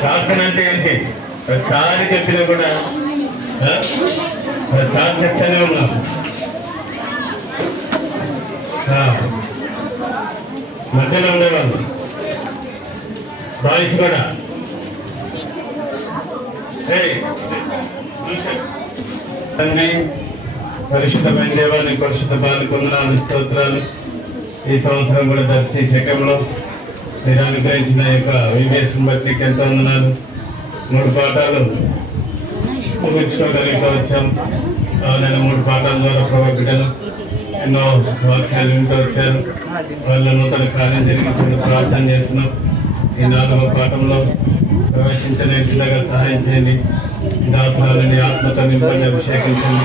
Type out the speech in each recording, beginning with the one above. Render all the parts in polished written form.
ప్రార్థన అంటే ఏంటి? ప్రతిసారి చెప్పినా కూడా ప్రతిసారి చెప్తానే ఉన్నాం. మధ్యలో ఉండేవాళ్ళు బాయ్స్ కూడా తండ్రి పరిశుద్ధమైన దేవాన్ని పరిశుద్ధ బాలుకొందనాలు స్తోత్రాలు. ఈ సంవత్సరం కూడా దర్శి శకంలో మీరు అనుగ్రహించిన యొక్క వివేశం బట్టి ఎంతో వందనాలు. 3 పాఠాలు ముగించుకోగలిగితే వచ్చాం. నేను 3 పాఠాల ద్వారా ప్రభు బిడ్డలు ఎన్నో వాక్యాలు వింటూ వచ్చారు. వాళ్ళ నూతన కార్యం జరిగించిన ప్రార్థన చేస్తున్నాం. ఈ 4వ పాఠంలో ప్రవేశించలేగా సహాయం చేయండి. దాసరాలని ఆత్మతో నింపండి, అభిషేకించండి.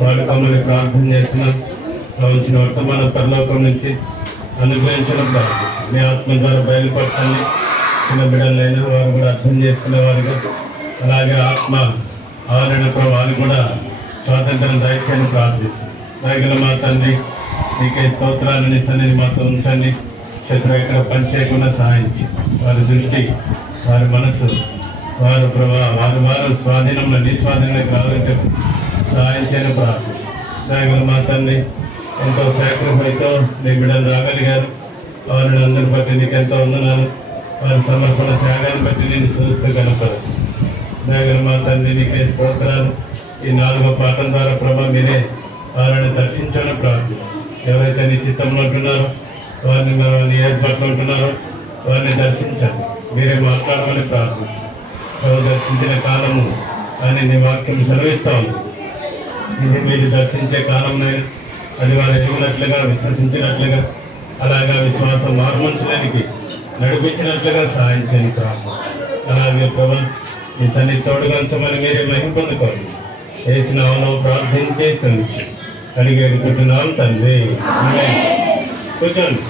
వాడుకోమని ప్రార్థన చేస్తున్నాం. వచ్చిన వర్తమాన పరలోకం నుంచి అనుగ్రహించడం ప్రార్థిస్తాం. మీ ఆత్మ ద్వారా బయలుపరచండి. చిన్న బిడ్డలైనా వారు కూడా అర్థం చేసుకునేవారుగా, అలాగే ఆత్మ ఆదరణ వారు కూడా స్వాతంత్రం దయచేయని ప్రార్థిస్తాం. దయగల మా తండ్రి, నీకే స్తోత్రాలని సన్నిధి మాతో ఉంచండి. శత్రువు ఎక్కడ పనిచేయకుండా సహాయించి వారి దృష్టి, వారి మనసు, వారు వారు స్వాధీనంలో నీ స్వాధీనంలోకి రావాలని సహాయం చేయని ప్రార్థిస్తాం. దయగల మా తండ్రి, ఎంతో సాక్రిఫైతో నీ బిడ్డలు రాగలిగారు. వారిని అందరిని బట్టి నీకు ఎంతో వందనాలు. వారి సమర్పణ త్యాగాన్ని బట్టి నేను చూస్తూ కనపరుస్తాను. దయగల మా తండ్రి, నీకే స్తోత్రాలు. ఈ 4వ పాఠం ద్వారా ప్రభా మీరే వారిని దర్శించాలని ప్రార్థిస్తాం. ఎవరైతే నీ చిత్తంలో ఉంటున్నారో వారిని ఏర్పాట్లు ఉంటున్నారో వారిని దర్శించండి. మీరే మాట్లాడమని ప్రార్థిస్తాం. దర్శించిన కాలము అని నీ వాక్యం సెలవిస్తూ ఉంది. ఇది మీరు దర్శించే కాలంలో అది వారు ఎదిగినట్లుగా, విశ్వసించినట్లుగా, అలాగా విశ్వాసం మార్మర్చడానికి నడిపించినట్లుగా సహాయం చేయని ప్రార్థిస్తాం. అలాగే ప్రభా ఈ సన్నిధి తోడుగంచమని మీరే మహిమ పొందుకోండి. వేసిన అవలో ప్రార్థించే శ్రమించి అడిగి అడుగుతున్నాం తండ్రి. కూర్చోండి.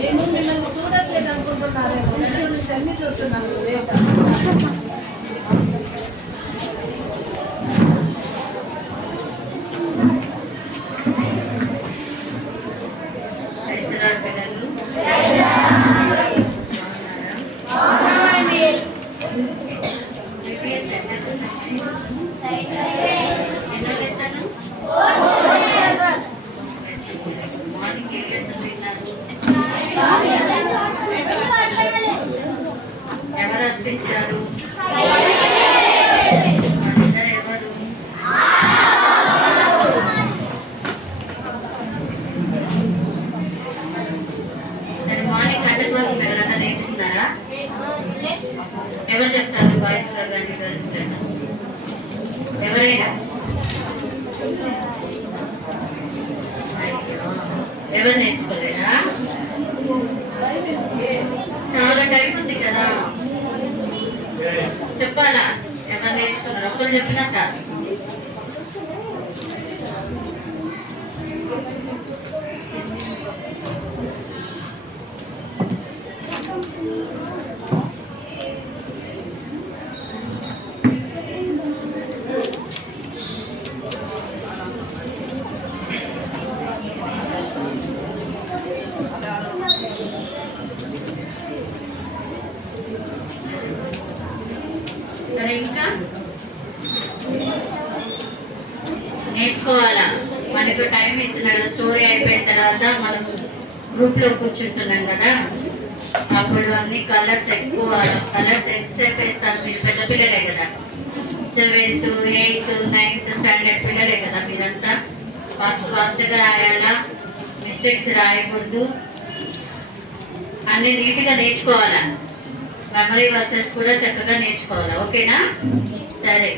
నేను మిమ్మల్ని చూడట్లేదు అనుకుంటున్నారేమో, అన్ని చూస్తున్నాను. ఎవరు అర్పించారు? మార్నింగ్ హండ్రెడ్ పర్సెంట్ ఎవరన్నా నేర్చుకున్నారా? ఎవరు చెప్తారు? బాయ్స్ గారు కానీ గర్ల్స్ గారు ఎవరైనా? ఎవరు నేర్చుకోలేరా? చాలా టైం ఉంది కదా, చెప్పాలా? ఎవరు నేర్చుకున్నారు? ఒక్కరు చెప్పినా చాలు. ఇంకా నేర్చుకోవాలా? మనకు టైం ఇస్తున్నాడు. స్టోరీ అయిపోయిన తర్వాత మనం గ్రూప్లో కూర్చుంటున్నాం కదా, అప్పుడు అన్ని కలర్స్ ఎక్కువ, కలర్స్ ఎంతసేపు వేస్తారు? మీరు పెద్ద పిల్లలే కదా, 7th, 8th, 9th స్టాండర్డ్ పిల్లలే కదా మీరంతా. ఫాస్ట్గా రాయాలా, మిస్టేక్స్ రాయకూడదు, అన్ని నీట్గా నేర్చుకోవాలా. మెమరీ వర్సెస్ కూడా చక్కగా నేర్చుకోవాలా. ఓకేనా? సరే,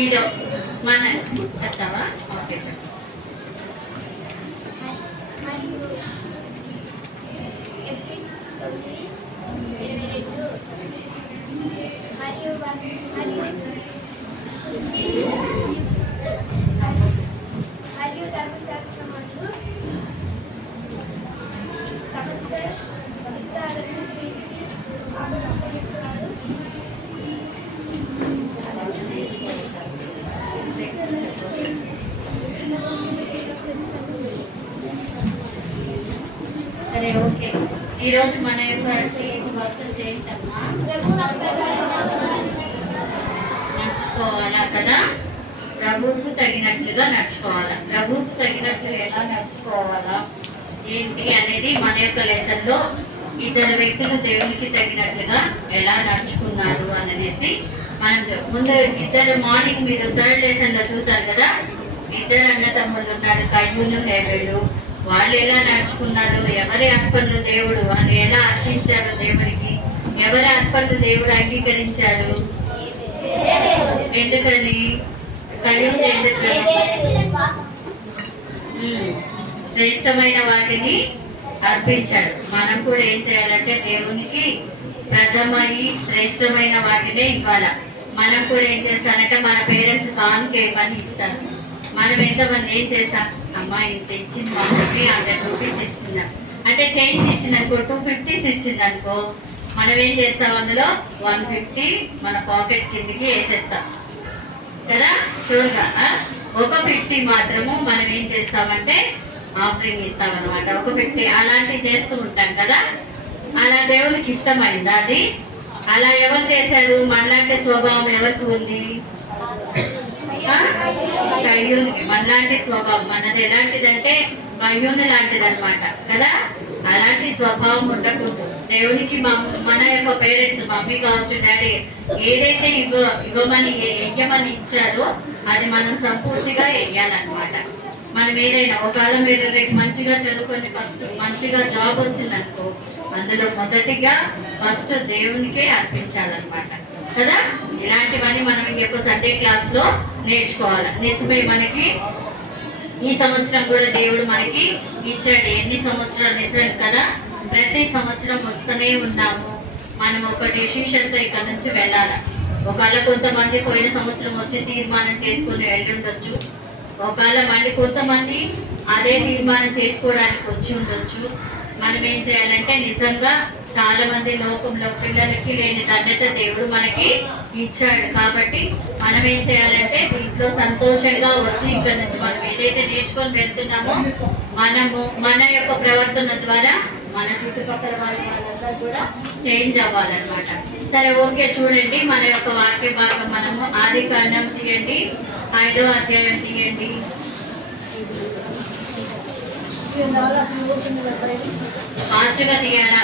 ఈలో మన చెప్తావా? ఓకే, మరియు ధర్మశాస్త్రం సరే ఓకే. ఈరోజు మన యొక్క వర్షన్స్ ఏంటమ్మా? నడుచుకోవాలా కదా, ప్రభువుకు తగినట్లుగా నడుచుకోవాలా. ప్రభువుకు తగినట్లు ఎలా నడుచుకోవాలా ఏంటి అనేది మన యొక్క లెసన్ లో ఇద్దరు వ్యక్తులు దేవునికి తగినట్లుగా ఎలా నడుచుకున్నారు అనేసి మనం ముందు ఇద్దరు మార్నింగ్ మీరు థర్డ్ లెసన్ లో చూసారు కదా, ఇద్దరు అన్నదమ్ములు ఉన్నారు, కయ్యూను హేబేలు. వాళ్ళు ఎలా నడుచుకున్నాడు, ఎవరి అర్పణలు దేవుడు వాళ్ళు ఎలా అర్పించాడు దేవుడికి, ఎవరి అర్పణలు దేవుడు అంగీకరించాడు, ఎందుకని కయ్యూను ఎందుకని శ్రేష్టమైన వాటిని అర్పించాడు. మనం కూడా ఏం చేయాలంటే దేవునికి ప్రథమయి శ్రేష్టమైన వాటినే ఇవ్వాలి. మనం కూడా ఏం చేస్తానంటే మన పేరెంట్స్ కానుక ఏమని ఇస్తారు. మనం ఎంతమంది ఏం చేస్తాం, అమ్మా ఇంత ఇచ్చింది వాళ్ళకి 100 రూపీస్ ఇచ్చిందా అంటే చేంజ్ ఇచ్చింది అనుకో, 250 ఇచ్చింది అనుకో, మనం ఏం చేస్తాం అందులో 150 మన పాకెట్ కిందికి వేసేస్తాం కదా షూర్గా. ఒక 50 మాత్రము మనం ఏం చేస్తామంటే ఆఫరింగ్ ఇస్తామన్నమాట. ఒక 50 అలాంటివి చేస్తూ ఉంటాం కదా. అలా దేవునికి ఇష్టమైందా అది? అలా ఎవరు చేశారు? మనలాంటి స్వభావం ఎవరికి ఉంది? కయ్యూనికి. మనలాంటి స్వభావం మనది ఎలాంటిదంటే కయ్యూని లాంటిది అనమాట కదా. అలాంటి స్వభావం ఉండకూడదు. దేవునికి మన యొక్క పేరెంట్స్ మమ్మీ కావచ్చు డాడీ ఏదైతే ఇవ్వమని వెయ్యమని ఇచ్చారో అది మనం సంపూర్తిగా వెయ్యాలన్నమాట. మనం ఏదైనా ఒకవేళ మీరు రేపు మంచిగా చదువుకొని ఫస్ట్ మంచిగా జాబ్ వచ్చిందనుకో, అందులో మొదటిగా ఫస్ట్ దేవునికే అర్పించాలన్నమాట కదా. ఇలాంటివన్నీ మనం ఇంకొక సండే క్లాస్ లో నేర్చుకోవాలి. నిజమే, మనకి ఈ సంవత్సరం కూడా దేవుడు మనకి ఇచ్చాడు. ఎన్ని సంవత్సరాలు నిజం కదా, ప్రతి సంవత్సరం వస్తూనే ఉన్నాము. మనం ఒక డెసిషన్ తో ఇక్కడ నుంచి వెళ్ళాలి. ఒకవేళ కొంతమంది పోయిన సంవత్సరం వచ్చి తీర్మానం చేసుకుని వెళ్ళుండొచ్చు, ఒకవేళ మళ్ళీ కొంతమంది అదే తీర్మానం చేసుకోవడానికి వచ్చి ఉండొచ్చు. మనం ఏం చేయాలంటే నిజంగా చాలా మంది లోకంలో పిల్లలకి లేని ధన్యత దేవుడు మనకి ఇచ్చాడు. కాబట్టి మనం ఏం చేయాలంటే దీంట్లో సంతోషంగా వచ్చి ఇక్కడ నుంచి మనం ఏదైతే నేర్చుకొని వెళ్తున్నామో మనము మన యొక్క ప్రవర్తన ద్వారా మన చుట్టుపక్కల వాళ్ళందరూ కూడా చేంజ్ అవ్వాలన్నమాట. సరే ఓకే, చూడండి మన యొక్క వాక్య భాగం మనము ఆదికాండం తీయండి, 5వ అధ్యాయం తీయండి. ఫాస్ట్గా తీయాలా?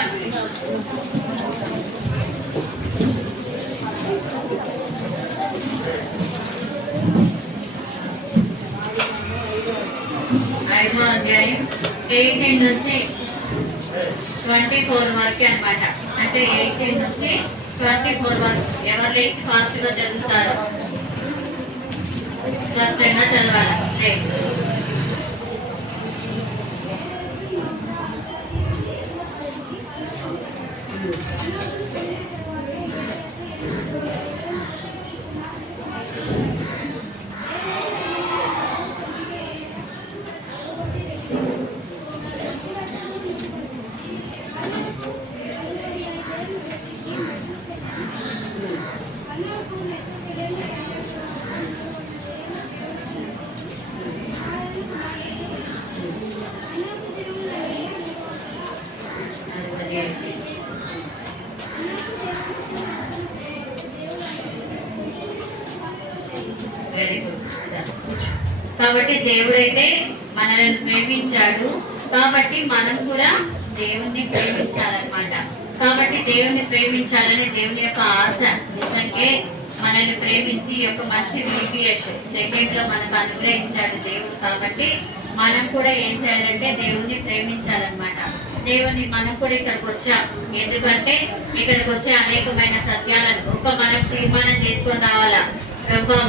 ఐదవ అధ్యాయం 18 నుంచి 24 వరకు అనమాట. అంటే 18 నుంచి 24 వరకు. ఎవరు ఫాస్ట్గా చదువుతారో స్పష్టంగా చదవాలి. కాబట్టి దేవుడైతే మనల్ని ప్రేమించాడు, కాబట్టి మనం కూడా దేవుణ్ణి ప్రేమించాలన్నమాట. కాబట్టి దేవుణ్ణి ప్రేమించాలని దేవుని యొక్క ఆశ. నిజంగా మనల్ని ప్రేమించి యొక్క మంచి విపిఎస్ సెకండ్ లో మనకు అనుగ్రహించాడు దేవుడు. కాబట్టి మనం కూడా ఏం చేయాలంటే దేవుణ్ణి ప్రేమించాలన్నమాట. దేవుని మనం కూడా ఇక్కడికి వచ్చాం. ఎందుకంటే ఇక్కడికి వచ్చే అనేకమైన సత్యాలను మనం తీర్మానం చేసుకొని రావాలా.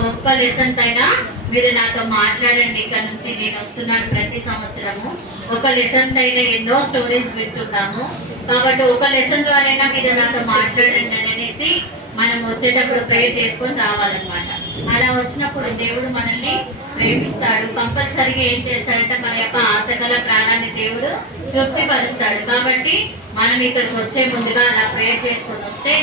ఒక్క లెసన్ అయినా మీరు నాతో మాట్లాడండి. ఇక్కడ నుంచి నేను వస్తున్నాను ప్రతి సంవత్సరము. ఒక లెసన్ అయినా ఎన్నో స్టోరీస్ వింటున్నాము. కాబట్టి ఒక లెసన్ ద్వారా మీరు నాతో మాట్లాడండి అనేసి మనం వచ్చేటప్పుడు ప్రేయర్ చేసుకొని రావాలన్నమాట. అలా వచ్చినప్పుడు దేవుడు మనల్ని ప్రేమిస్తాడు. కంపల్సరీగా ఏం చేస్తాడంటే మన యొక్క ఆశగల ప్రాణాన్ని దేవుడు తృప్తిపరుస్తాడు. కాబట్టి మనం ఇక్కడికి వచ్చే ముందుగా అలా ప్రేయర్ చేసుకొని వస్తే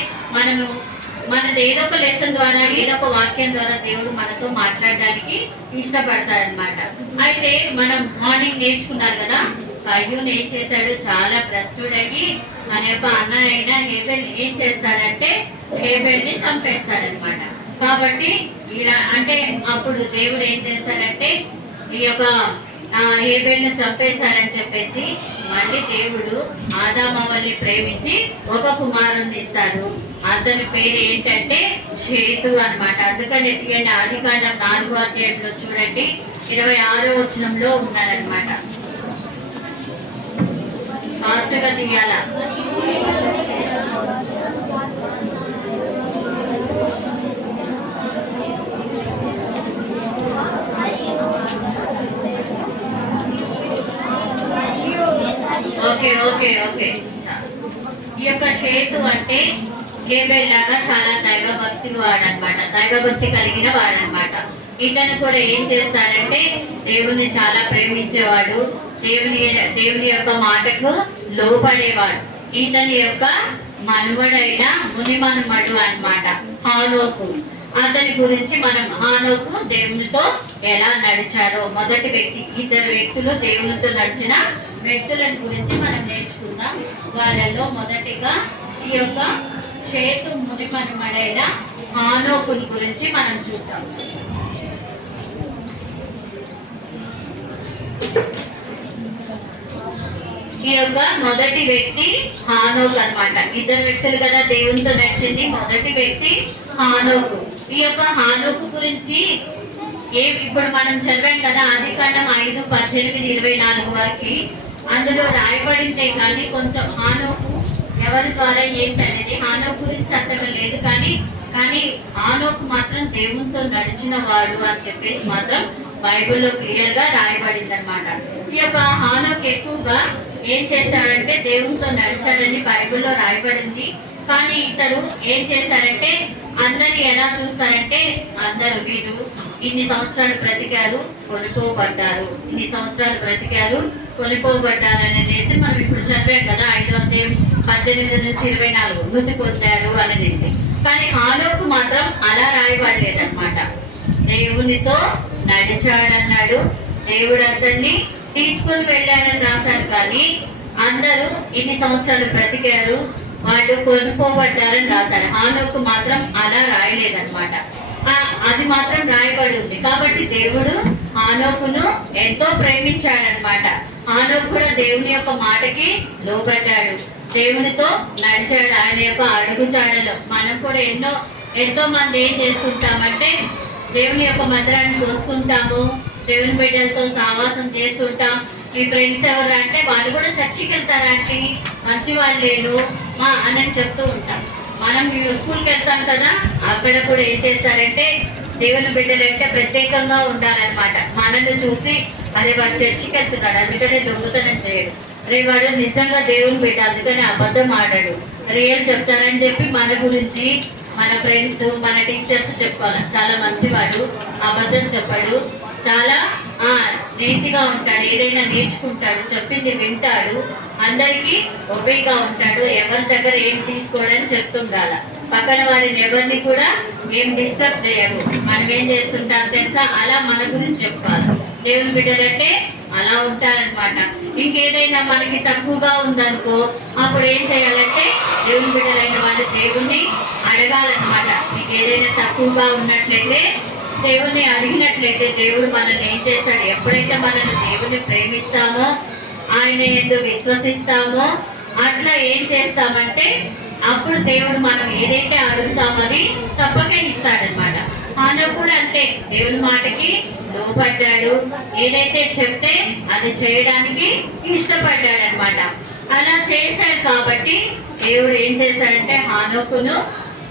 మనది ఏదో ఒక లెసన్ ద్వారా ఏదో ఒక వాక్యం ద్వారా దేవుడు మనతో మాట్లాడడానికి ఇష్టపడతాడనమాట. అయితే మనం మార్నింగ్ నేర్చుకున్నారు కదా, కయ్యూని ఏం చేశాడు, చాలా భ్రష్టుడయ్యి మన యొక్క అన్న అయిన హేబెల్ ఏం చేస్తాడంటే హేబెల్ని చంపేస్తాడనమాట. కాబట్టి ఇలా అంటే అప్పుడు దేవుడు ఏం చేస్తాడంటే ఈ యొక్క హేబెల్ని చంపేశాడని చెప్పేసి మళ్ళీ దేవుడు ఆదామవల్ని ప్రేమించి ఒక కుమారుని ఇస్తాడు. అతని పేరు ఏంటంటే షేతు అన్నమాట. అందుకని తీయండి, ఆదికాండం 4వ అధ్యాయంలో చూడండి 26వ వచనంలో ఉన్నారనమాట. ఫాస్ట్ గా తీయాలా? Okay okay okay. ఈ యొక్క షేతు అంటే హేబెల్ లాగా చాలా దైవభక్తి వాడనమాట, దైవభక్తి కలిగిన వాడనమాట. ఇతను కూడా ఏం చేస్తాడంటే దేవుణ్ణి చాలా ప్రేమించేవాడు, దేవుని యొక్క మాటకు లోపడేవాడు. ఇతని యొక్క మనుమడైన ముని మనుమడు అన్నమాట హానోకు. అతని గురించి మనం హానోకు దేవునితో ఎలా నడిచారో మొదటి వ్యక్తి, ఇద్దరు వ్యక్తులు దేవునితో నడిచిన వ్యక్తులను గురించి మనం నేర్చుకుందాం. వాళ్ళలో మొదటిగా ఈ యొక్క షేతు ముని మనుమడైన హానోకుని గురించి మనం చూద్దాం. ఈ యొక్క మొదటి వ్యక్తి హానోకు అన్నమాట. ఇద్దరు వ్యక్తులు కదా దేవునితో నడిచింది. మొదటి వ్యక్తి హానోకు. ఈ యొక్క హానోకు గురించి ఇప్పుడు మనం చదివాం కదా, ఆదికాండం 5:18-24 వరకు అందులో రాయబడిందే కానీ కొంచెం హానోకు ఎవరి ద్వారా ఏంటనేది హానోకు గురించి అంతగా లేదు. కానీ హానోకు మాత్రం దేవునితో నడిచిన వాడు అని చెప్పేసి మాత్రం బైబిల్లో క్లియర్ గా రాయబడింది అనమాట. ఈ యొక్క హానోకు ఎక్కువగా ఏం చేశాడంటే దేవునితో నడిచాడని బైబిల్లో రాయబడింది. కానీ ఇతడు ఏం చేశాడంటే అందరు ఎలా చూస్తారంటే అందరూ వీరు ఇన్ని సంవత్సరాలు బ్రతికారు కొనుక్కోబడ్డారు, ఇన్ని సంవత్సరాలు బ్రతికారు కొనుక్కోబడ్డారు అనేది మనం ఇప్పుడు చదివాం కదా 5:18-24 మృతి పొందారు అనేది. కానీ హానోకు మాత్రం అలా రాయబడలేదన్నమాట. దేవునితో నడిచాడన్నాడు, దేవుడు అతన్ని తీసుకుని వెళ్ళాడని రాశారు. కానీ అందరూ ఇన్ని సంవత్సరాలు బ్రతికారు, వాళ్ళు కొనుక్కోబడ్డారని రాశారు. హానోకు మాత్రం అలా రాయలేదన్నమాట. అది మాత్రం రాయబడి ఉంది. కాబట్టి దేవుడు హానోకును ఎంతో ప్రేమించాడనమాట. హానోకు కూడా దేవుని యొక్క మాటకి లోబడ్డాడు, దేవునితో నడిచాడు, ఆయన యొక్క అడుగుజాడలో. మనం కూడా ఎంతో మంది ఏం చేసుకుంటామంటే దేవుని యొక్క మందిరాన్ని కోసుకుంటాము, దేవుని బిడ్డలతో సావాసం చేస్తుంటాం. మీ ఫ్రెండ్స్ ఎవరు అంటే వాళ్ళు కూడా చర్చికి వెళ్తారంటే మంచి వాళ్ళు లేరు అని చెప్తూ ఉంటాం. మనం స్కూల్కి వెళ్తాం కదా, అక్కడ కూడా ఏం చేస్తారంటే దేవుని బిడ్డలు అంటే ప్రత్యేకంగా ఉండాలన్నమాట. మనల్ని చూసి అరే వాడు చర్చికి వెళ్తున్నాడు అందుకనే దొంగతనం చేయడు, అరే వాడు నిజంగా దేవుని బిడ్డ అందుకని అబద్ధం ఆడాడు, రియల్ చెప్తానని చెప్పి మన గురించి మన ఫ్రెండ్స్ మన టీచర్స్ చెప్పుకోవాలి. చాలా మంచివాడు, అబద్ధం చెప్పాడు, చాలా నీతిగా ఉంటాడు, ఏదైనా నేర్చుకుంటాడు, చెప్పింది వింటాడు, అందరికీ ఒబేగా ఉంటాడు, ఎవరి దగ్గర ఏం తీసుకోవడని చెప్తుండాల. పక్కన వారిని ఎవరిని కూడా ఏం డిస్టర్బ్ చేయరు. మనం ఏం చేస్తుంటాం తెలుసా, అలా మన గురించి చెప్పుకోవాలి. దేవుని బిడ్డలంటే అలా ఉంటారనమాట. ఇంకేదైనా మనకి తక్కువగా ఉందనుకో అప్పుడు ఏం చేయాలంటే దేవుని బిడ్డలైన వాళ్ళు దేవుణ్ణి అడగాలన్నమాట. మీకు ఏదైనా తక్కువగా ఉన్నట్లయితే దేవుణ్ణి అడిగినట్లయితే దేవుడు మనల్ని ఏం చేస్తాడు, ఎప్పుడైతే మనల్ని దేవుణ్ణి ప్రేమిస్తామో ఆయన ఎందుకు విశ్వసిస్తామో అట్లా ఏం చేస్తామంటే అప్పుడు దేవుడు మనం ఏదైతే అడుగుతామో అది తప్పక ఇస్తాడనమాట. హానోకు కూడా అంతే, దేవుని మాటకి లోబడ్డాడు, ఏదైతే చెప్తే అది చేయడానికి ఇష్టపడ్డాడు అనమాట. అలా చేశాడు కాబట్టి దేవుడు ఏం చేశాడంటే హానోకును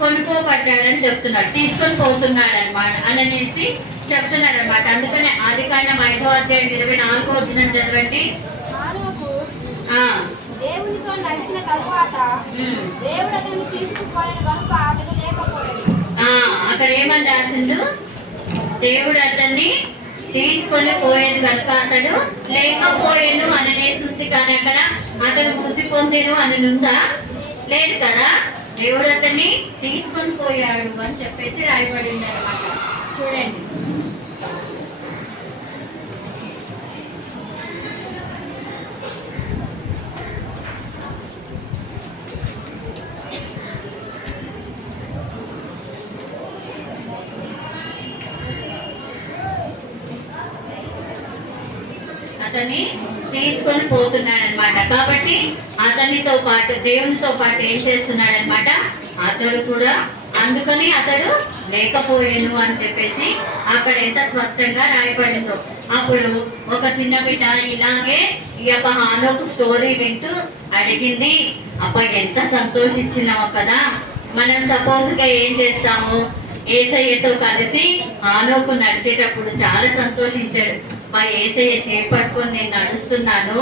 కొనుక్కోబడ్డాడని చెప్తున్నాడు, తీసుకొని పోతున్నాడు అనమాట అనేసి చెప్తున్నాడు అనమాట. అందుకనే ఆదికాండం 5:24 చదవండి. దేవునితో నడిచిన తరువాత దేవుడు అతన్ని తీసుకుపోయాడు కనుక అతను లేకపోయాడు. అక్కడ ఏమని రాసిండు, దేవుడు అతన్ని తీసుకొని పోయేది కనుక అతడు లేకపోయాను అనేసి ఉంది. కానీ అక్కడ అతను వృద్ధి పొందేను అని ఉందా? లేదు కదా. దేవుడు అతన్ని తీసుకొని పోయాడు అని చెప్పేసి రాయబడింది అనమాట. చూడండి, అతన్ని తీసుకొని పోతున్నాడు అనమాట. కాబట్టి అతనితో పాటు దేవునితో పాటు ఏం చేస్తున్నాడు అనమాట, అతడు కూడా అందుకని అతడు లేకపోయాను అని చెప్పేసి అక్కడ ఎంత స్పష్టంగా రాయబడిందో. అప్పుడు ఒక చిన్న బిడ్డ ఇలాగే ఈ యొక్క హానోకు స్టోరీ వింటూ అడిగింది, అబ్బా ఎంత సంతోషించినామో కదా. మనం సపోజ్గా ఏం చేస్తాము, ఏసయ్యతో కలిసి హానోకు నడిచేటప్పుడు చాలా సంతోషించాడు. మా ఏసయ్య చేపట్టుకొని నేను నడుస్తున్నాను,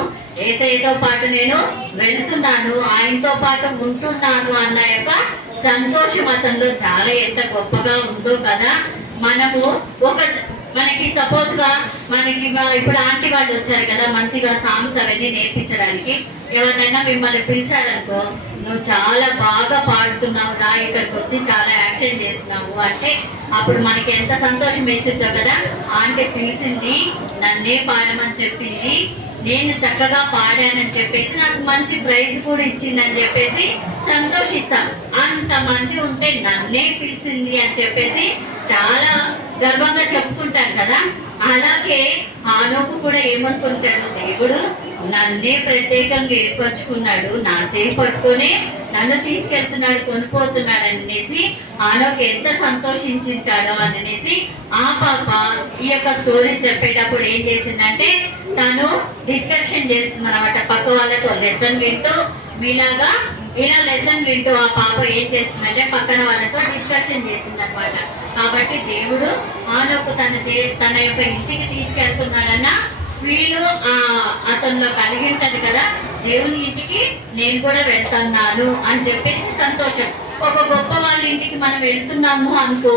ఏసయ్యతో పాటు నేను వెళ్తున్నాను, ఆయనతో పాటు ఉంటున్నాను అన్న యొక్క సంతోషం అతనిలో చాలా ఎంత గొప్పగా ఉందో కదా. మనము మనకి సపోజ్ గా మనకి ఇప్పుడు ఆంటీ వాళ్ళు వచ్చారు కదా, మంచిగా సాంగ్స్ అవన్నీ నేర్పించడానికి. ఎవరినైనా మిమ్మల్ని పిలిచారనుకో, నువ్వు చాలా బాగా పాడుతున్నావు రా, ఇక్కడికి వచ్చి చాలా యాక్షన్ చేస్తున్నావు అంటే అప్పుడు మనకి ఎంత సంతోషం వేసిందో కదా. ఆంటీ పిలిచింది, నన్నే పాడమని చెప్పింది, నేను చక్కగా పాడానని చెప్పేసి నాకు మంచి ప్రైజ్ కూడా ఇచ్చిందని చెప్పేసి సంతోషిస్తాం. అంతమంది ఉంటే నన్నే పిలిచింది అని చెప్పేసి చాలా గర్వంగా చెప్పుకుంటాను కదా. అలాగే హానోకు కూడా ఏమనుకుంటాడు, దేవుడు నన్నే ప్రత్యేకంగా ఏర్పరచుకున్నాడు, నా చేయి పట్టుకొని నన్ను తీసుకెళ్తున్నాడు, కొనిపోతున్నాడు అనేసి హానోకు ఎంత సంతోషించుంటాడో అనేసి ఆ పాప ఈ యొక్క స్టోరీ చెప్పేటప్పుడు ఏం చేసిందంటే తను డిస్కషన్ చేస్తుంది అనమాట పక్క వాళ్ళతో. లెసన్ వింటూ మీలాగా ఇలా లెసన్ వింటూ ఆ పాప ఏం చేస్తుందంటే పక్కన వాళ్ళతో డిస్కషన్ చేసింది అనమాట. కాబట్టి దేవుడు హానోకు తన యొక్క ఇంటికి తీసుకెళ్తున్నాడన్న వీళ్ళు అతనిలో కలిగింటది కదా, దేవుని ఇంటికి నేను కూడా వెళ్తున్నాను అని చెప్పేసి సంతోషం. ఒక గొప్ప వాళ్ళ ఇంటికి మనం వెళ్తున్నాము అనుకో,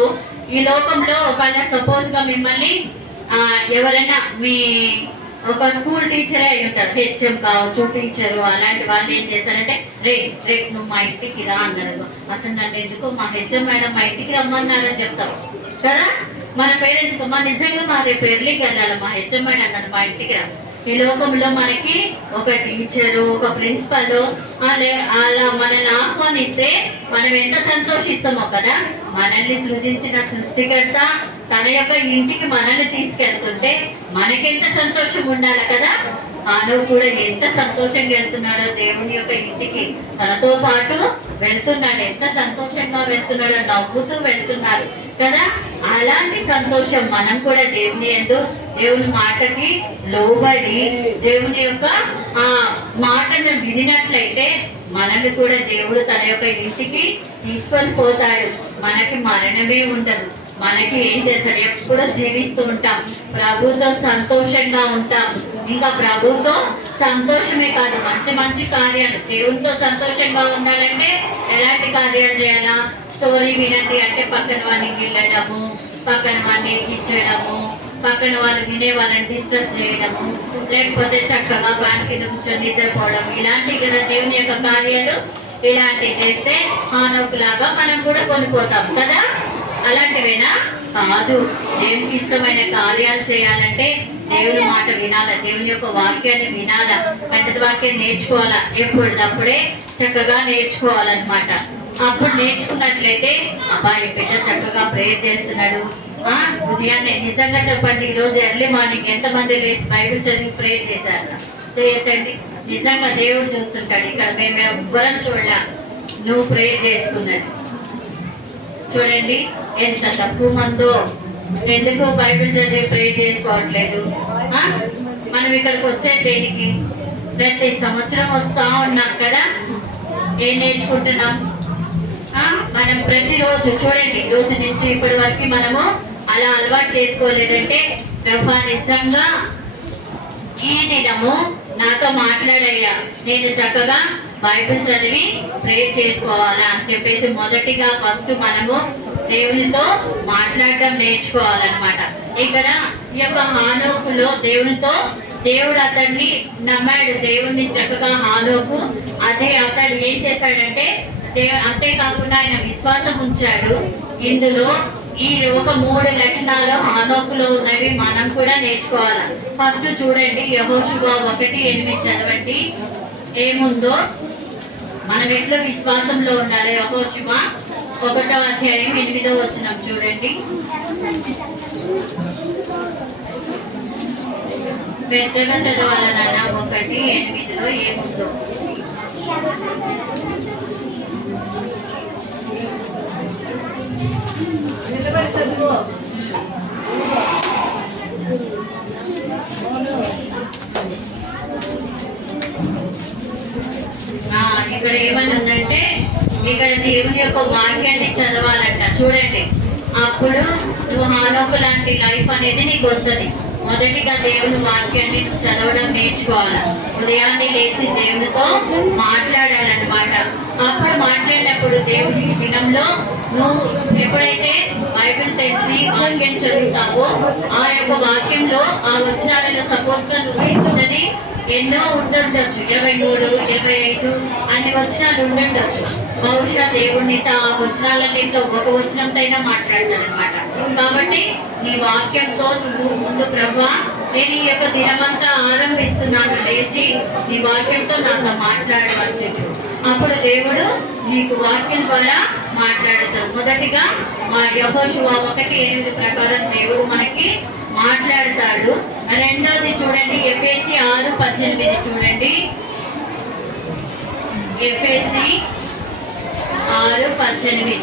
ఈ లోకంలో ఒకవేళ సపోజ్ గా మిమ్మల్ని ఎవరైనా మీ ఒక స్కూల్ టీచరే అయి ఉంటారు, హెచ్ఎం కావచ్చు, టీచరు, అలాంటి వాళ్ళు ఏం చేస్తారంటే రేపు నువ్వు మా ఇంటికి రా అన్నాడు. అసలు నన్ను ఎందుకు మా హెచ్ఎం మేడం మా ఇంటికి రమ్మన్నారని చెప్తాం కదా. మన పేరెంట్స్ మా నిజంగా మా రేపు ఎర్లీకి వెళ్ళాలి, మా హెచ్ఎం మేడం అన్నది మా ఇంటికి రా. ఈ లోకంలో మనకి ఒక టీచరు, ఒక ప్రిన్సిపల్ అలా మనల్ని ఆహ్వానిస్తే మనం ఎంత సంతోషిస్తామో కదా. మనల్ని సృజించిన సృష్టికర్త తన యొక్క ఇంటికి మనల్ని తీసుకెళ్తుంటే మనకెంత సంతోషం ఉండాలి కదా. హానోకు కూడా ఎంత సంతోషంగా వెళ్తున్నాడో దేవుని యొక్క ఇంటికి, తనతో పాటు వెళ్తున్నాడు, ఎంత సంతోషంగా వెళ్తున్నాడో, నవ్వుతూ వెళ్తున్నాడు కదా. అలాంటి సంతోషం మనం కూడా దేవుని యందు దేవుని మాటకి లోబడి దేవుని యొక్క ఆ మాటను వినినట్లయితే మనల్ని కూడా దేవుడు తన యొక్క ఇంటికి తీసుకొని పోతాడు. మనకి మరణమే ఉండదు, మనకి ఏం చేస్తాడు, ఎప్పుడూ జీవిస్తూ ఉంటాం, ప్రభుతో సంతోషంగా ఉంటాం. ఇంకా ప్రభుతో సంతోషమే కాదు, మంచి మంచి కార్యాలు, దేవునితో సంతోషంగా ఉండాలంటే ఎలాంటి కార్యాలు చేయాలా, స్టోరీ వినండి అంటే పక్కన వాడిని వెళ్ళడము, పక్కన వాడిని ఇచ్చేయడము, పక్కన వాళ్ళు వినే వాళ్ళని డిస్టర్బ్ చేయడము, లేకపోతే చక్కగా ఫ్యాన్ కింద కూర్చొని నిద్రపోవడం, ఇలాంటి కదా దేవుని యొక్క కార్యాలు. ఇలాంటివి చేస్తే హానోకు లాగా మనం కూడా కొనిపోతాం కదా. అలాంటివేనా కాదు, దేవునికి ఇష్టమైన కార్యాలు చేయాలంటే దేవుని మాట వినాలా, దేవుని యొక్క వాక్యాన్ని వినాలా, అంటే వాక్యం నేర్చుకోవాలా, ఎప్పుడప్పుడే చక్కగా నేర్చుకోవాలన్నమాట. అప్పుడు నేర్చుకున్నట్లయితే అబ్బాయి బిడ్డ చక్కగా ప్రేయర్ చేస్తున్నాడు. ఉదయాన్నే నిజంగా చెప్పండి, ఈరోజు ఎర్లీ మార్నింగ్ ఎంతమంది లేచి బైబిల్ చదివి ప్రేయర్ చేశారు? చేయొద్దండి. నిజంగా దేవుడు చూస్తుంటాడు. ఇక్కడ మేము ఎవ్వరం చూడలే, నువ్వు ప్రేయర్ చేసుకున్నది. చూడండి ఎంత తక్కువ మందో, ఎందుకు బైబిల్ చదివి ప్రేయర్ చేసుకోవట్లేదు. మనం ఇక్కడికి వచ్చే దేనికి? ప్రతి సంవత్సరం వస్తా ఉన్నాం కదా, ఏం నేర్చుకుంటున్నాం? మనం ప్రతిరోజు చూడండి, రోజు నుంచి ఇప్పటి వరకు మనము అలా అలవాటు చేసుకోలేదంటే నిజంగా ఈ దినము నాతో మాట్లాడయ్యా, నేను చక్కగా బైబిల్ చదివి ప్రేయర్ చేసుకోవాలా అని చెప్పేసి మొదటిగా ఫస్ట్ మనము దేవునితో మాట్లాడటం నేర్చుకోవాలన్నమాట. ఇక్కడ ఈ యొక్క హానోకులో దేవుడు అతన్ని నమ్మాడు, దేవుడిని చక్కగా హానోకు అదే అతడు ఏం చేశాడంటే అంతేకాకుండా ఆయన విశ్వాసం ఉంచాడు. ఇందులో ఈ ఒక 3 లక్షణాలు హానోకులో ఉన్నవి మనం కూడా నేర్చుకోవాలి. ఫస్ట్ చూడండి, యెహోషువ 1:8 చదవండి, ఏముందో మనం ఎట్లా విశ్వాసంలో ఉండాలి. యెహోషువ 1:8 చూడండి. పెద్దగా చదవాలన్న 1:8లో ఏముందో నిలబడి చదువు. ఇక్కడ ఏమని ఉందంటే ఇక్కడ దేవుని యొక్క వాక్యాన్ని చదవాలంట. చూడండి, అప్పుడు నువ్వు హానోకు లాంటి లైఫ్ అనేది నీకు వస్తుంది. మొదటిగా దేవుని వాక్యాన్ని నువ్వు చదవడం నేర్చుకోవాలి. ఉదయాన్నే లేచి దేవునితో మాట్లాడాలన్నమాట. అప్పుడు మాట్లాడినప్పుడు దేవుని దినంలో నువ్వు ఎప్పుడైతే బైబిల్ తెలిసి వాక్యం చదువుతావో ఆ యొక్క వాక్యంలో ఆ వచనాలలో సపోజ్గా నువ్వు ఏంటని ఎన్నో ఉండొచ్చు, 23, 25 అన్ని వచనాలు ఉండొచ్చు. బహుశా దేవుడితో ఆ వచనాలన్నింటిలో ఒక వచనంతో మాట్లాడతాడు అనమాట. కాబట్టి నీ వాక్యంతో నువ్వు ముందు ప్రభువా నేను ఈ యొక్క దినమంతా ఆరంభిస్తున్నాను, లేచి నీ వాక్యంతో నాతో మాట్లాడమని చెప్పి అప్పుడు దేవుడు నీకు వాక్యం ద్వారా మాట్లాడతాడు. మొదటిగా మా యెహోషువ 1:8 ప్రకారం దేవుడు మనకి మాట్లాడతాడు. రెండవది చూడండి, ఎఫెసీ 6:18 చూడండి. ఎఫెసీ 6:18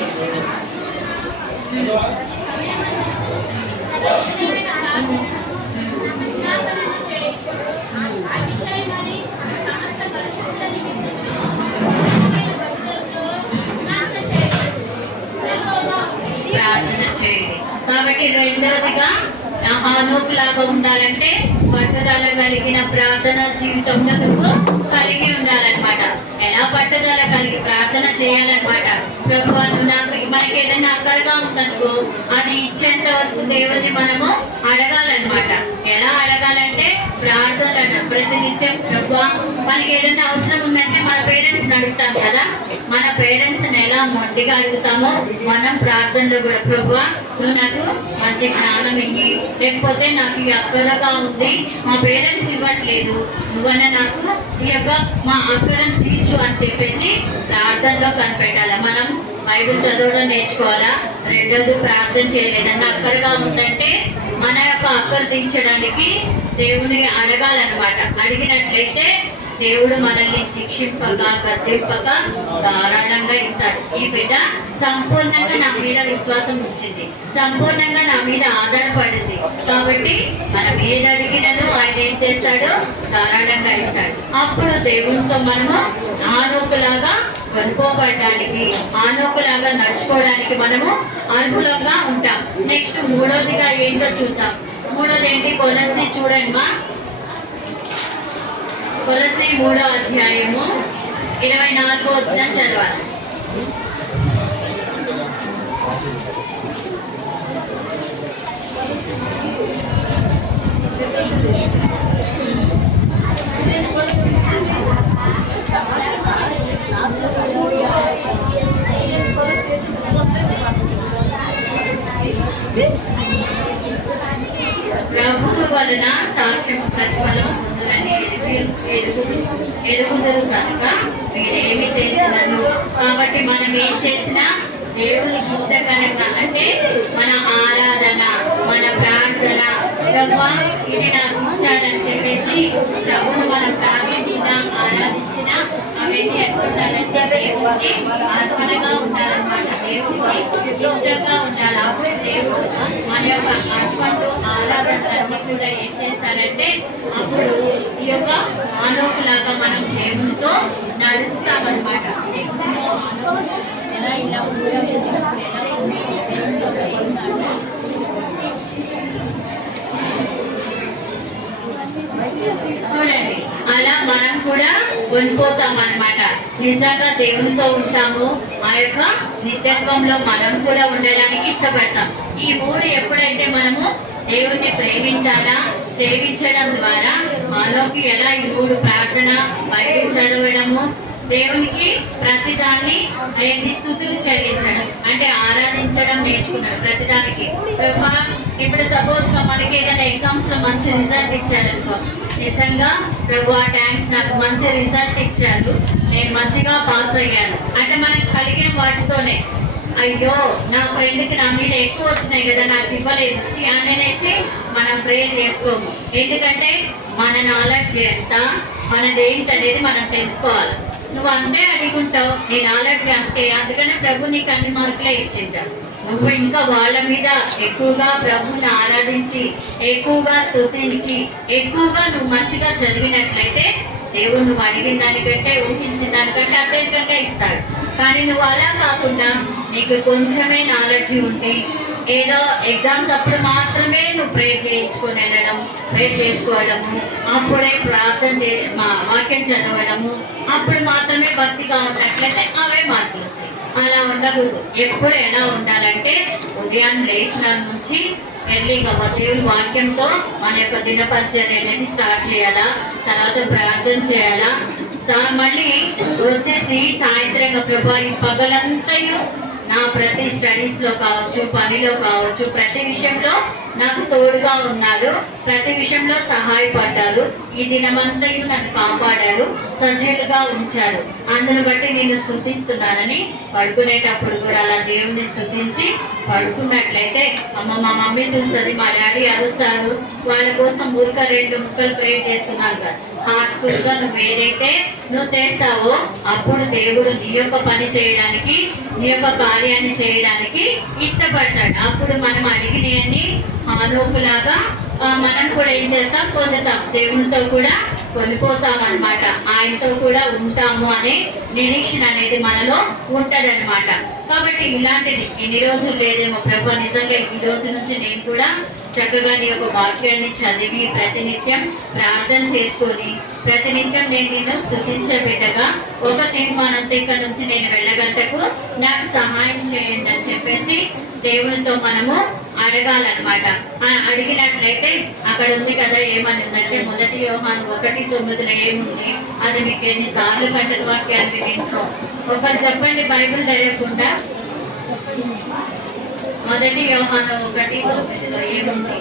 ప్రార్థన చేయండి. కాబట్టి రెండవదిగా హానోకు లాగా ఉండాలంటే పట్టుదల కలిగిన ప్రార్థన జీవితంలో నువ్వు కలిగి ఉండాలన్నమాట. ఎలా పట్టుదల కలిగి ప్రార్థన చేయాలన్నమాట. ప్రభువా నాకు మనకి ఏదైనా అక్కడగా ఉందనుకో అది ఇచ్చేంత వరకు దేవుని మనము అడగాలన్నమాట. ఎలా అడగాలంటే ప్రార్థన ప్రతినిత్యం ప్రభువా మనకి ఏదైనా అవసరం ఉందంటే మన పేరెంట్స్ని అడుగుతాం కదా, మన పేరెంట్స్ని ఎలా మొండిగా అడుగుతామో మనం ప్రార్థనలో కూడా ప్రభువా నువ్వు నాకు మంచి జ్ఞానం ఇయ్యి, లేకపోతే నాకు ఈ అక్కరగా ఉంది మా పేరెంట్స్ ఇవ్వట్లేదు, నువ్వన్నా నాకు ఈ యొక్క మా అక్కరను తీర్చు అని చెప్పేసి ప్రార్థనలో కనిపెట్టాలి. మనం బైబిల్ చదవడం నేర్చుకోవాలా. రెండోది ప్రార్థన చేయలేదన్నా అక్కడగా ఉందంటే మన యొక్క అక్కర తీర్చడానికి దేవుని అడగాలన్నమాట. అడిగినట్లయితే దేవుడు మనల్ని శిక్షింపక గద్దింపక ధారాళంగా ఇస్తాడు. ఈ బిడ్డ సంపూర్ణంగా నా మీద విశ్వాసం ఉంచింది, సంపూర్ణంగా నా మీద ఆధారపడింది. కాబట్టి మనం ఏది అడిగినను ఆయన ఏం చేస్తాడు, ధారాళంగా ఇస్తాడు. అప్పుడు దేవునితో మనము ఆనోకులాగా కొనుక్కోబడడానికి, ఆనోకులాగా నడుచుకోవడానికి మనము అనుకూలంగా ఉంటాం. నెక్స్ట్ మూడోదిగా ఏంటో చూద్దాం. మూడోది ఏంటి? కొలస్సీ చూడండి మా, కొలస్సీ 3వ అధ్యాయము 24వ వచనం చదవాలి. ప్రభువు వలన సాక్ష్యం ప్రతిఫలం పొందులని ఎరుగుదరు కనుక మీరేమి చేస్తున్నారు. కాబట్టి మనం ఏం చేసినా దేవునికి ఇష్టకరంగా అంటే మన ఆరాధన, మన ప్రార్థన, ప్రభువా ఇది నాకు ఇచ్చాడని చెప్పేసి ప్రభువు మనం ప్రార్థించినా ఆరాధించినా అవన్నీ ఎట్లుండాలంటే దేవుడికి అర్పణగా ఉండాలన్నమాట. దేవుడికి ఇష్టంగా ఉండాలి. అప్పుడు దేవుడు మన యొక్క అర్పణలు ఆరాధన అన్ని కూడా ఏం చేస్తారంటే అప్పుడు ఈ యొక్క ఆలోకులాగా మనం దేవునితో నడుస్తామన్నమాట. ఎలా ఇలా చూడండి, అలా మనం కూడా కొనిపోతాం అన్నమాట. నిజంగా దేవునితో ఉంటాము. ఆ యొక్క నిత్యత్వంలో మనం కూడా ఉండడానికి ఇష్టపడతాం. ఈ 3 ఎప్పుడైతే మనము దేవుణ్ణి ప్రేమించాలా, సేవించడం ద్వారా మనలోకి ఎలా ఈ 3 ప్రార్థన, బైబిల్ చదవడము, దేవునికి ప్రతిదాన్ని స్తుతులు చెల్లించడం అంటే ఆరాధించడం నేర్చుకున్నాడు. ప్రతిదానికి ఇప్పుడు సపోజ్ గా మనకి ఏదైనా ఎగ్జామ్స్ లో మంచి రిజల్ట్ ఇచ్చాడు అనుకో, నిజంగా ప్రభువా థ్యాంక్స్ నాకు మంచి రిజల్ట్ ఇచ్చారు, నేను మంచిగా పాస్ అయ్యాను అంటే మనకు కలిగిన వాటితోనే అయ్యో నా ఫ్రెండ్కి నా మీద ఎక్కువ వచ్చినాయి కదా నాకు ఇవ్వలేదు అనేసి మనం ప్రేర్ చేసుకోము. ఎందుకంటే మన నాలెడ్జ్ ఎంత, మనది ఏంటనేది మనం తెలుసుకోవాలి. నువ్వు అంతే అడుగుంటావు, నీ నాలెడ్జ్ అంతే, అందుకనే ప్రభు నీకు అన్ని మార్కులే ఇచ్చింటాడు. నువ్వు ఇంకా వాళ్ళ మీద ఎక్కువగా ప్రభుని ఆరాధించి, ఎక్కువగా స్తుతించి, ఎక్కువగా నువ్వు మంచిగా చదివినట్లయితే దేవుడు నువ్వు అడిగిన దానికంటే, ఊహించిన దానికంటే అత్యధికంగా ఇస్తాడు. కానీ నువ్వు అలా కాకుండా నీకు కొంచెమే నాలెడ్జ్ ఉంది, ఏదో ఎగ్జామ్స్ అప్పుడు మాత్రమే నువ్వు ప్రేర్ చేయించుకొని వెళ్ళడం, ప్రేర్ చేసుకోవడము, అప్పుడే మా వాక్యం చదవడము, అప్పుడు మాత్రమే భక్తిగా ఉన్నట్లయితే అవే మార్కులు వస్తాయి. అలా ఉండకూడదు. ఎప్పుడు ఎలా ఉండాలంటే ఉదయం లేచిన నుంచి ఎర్లీగా దేవుని వాక్యంతో మన యొక్క దినపరిచర్య అనేది స్టార్ట్ చేయాలా, తర్వాత ప్రార్థన చేయాలా, మళ్ళీ వచ్చేసి సాయంత్రంగా ప్రభా ఈ పగలంతయు నా ప్రతి స్టడీస్లో కావచ్చు, పనిలో కావచ్చు, ప్రతి విషయంలో నాకు తోడుగా ఉన్నారు, ప్రతి విషయంలో సహాయపడ్డారు, ఈ దినమంతయు నన్ను కాపాడారు, సజీలుగా ఉంచారు, అందును బట్టి నేను స్తుతిస్తున్నానని పడుకునేటప్పుడు కూడా అలా దేవుని స్తుతించి పడుకున్నట్లయితే మా మమ్మీ చూస్తుంది, మా డాడీ అరుస్తారు, వాళ్ళ కోసం ఊరిక 2 ముక్కలు ప్రే చేసుకున్నాను కదా. హార్ట్ఫుల్గా నువ్వు ఏదైతే నువ్వు చేస్తావో అప్పుడు దేవుడు నీ యొక్క పని చేయడానికి, నీ యొక్క కార్యాన్ని చేయడానికి ఇష్టపడతాడు. అప్పుడు మనం అడిగినవన్నీ ఆలోపులాగా మనం కూడా ఏం చేస్తాం, పొందుతాం, దేవునితో కూడా కొనిపోతాం అనమాట, ఆయనతో కూడా ఉంటాము అనే నిరీక్షణ అనేది మనలో ఉంటదన్నమాట. కాబట్టి ఇలాంటిది ఎన్ని రోజులు లేదేమో ప్రభు, నిజంగా ఈ రోజు నుంచి నేను కూడా చక్కగా నీ యొక్క వాక్యాన్ని చదివి ప్రతినిత్యం ప్రార్థన చేసుకొని ప్రతినిత్యం నేను నిన్ను స్తుతించే బిడ్డగా ఒక తీర్మానంతో ఇక్కడ నుంచి నేను వెళ్ళగంటకు నాకు సహాయం చేయండి అని చెప్పేసి దేవునితో మనము అడగాలన్నమాట. అడిగినట్లయితే అక్కడ ఉంది కదా, ఏమని ఉందంటే 1 యోహాను 1:9 ఏముంది, అది మీకు ఎన్నిసార్లు కంటక వాక్యాన్ని వింటూ ఒకరు చెప్పండి బైబిల్ తెలియకుండా. 1 యోహాను 1:9 ఏముంది?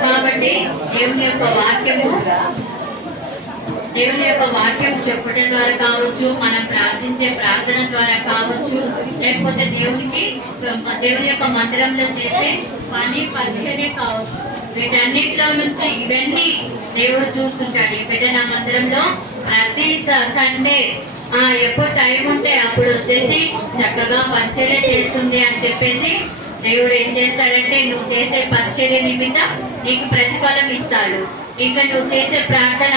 కాబట్టి దేవుని యొక్క వాక్యం చెప్పడం ద్వారా కావచ్చు, మనం ప్రార్థించే ప్రార్థన ద్వారా కావచ్చు, లేకపోతే దేవుని యొక్క మందిరంలో చేసే పని పరిచర్య కావచ్చు, వీటన్నిటిలో నుంచి ఇవన్నీ దేవుడు చూసుకుంటాడు. ఈ బిడ్డ నా మందిరంలో ప్రతి సండే ఎప్పుడు టైం ఉంటే అప్పుడు వచ్చేసి చక్కగా పరిచర్య చేస్తుంది అని చెప్పేసి దేవుడు ఏం చేస్తాడంటే నువ్వు చేసే పరిచర్య నిమిత్తం నీకు ప్రతిఫలం ఇస్తాడు. ఇంకా నువ్వు చేసే ప్రార్థన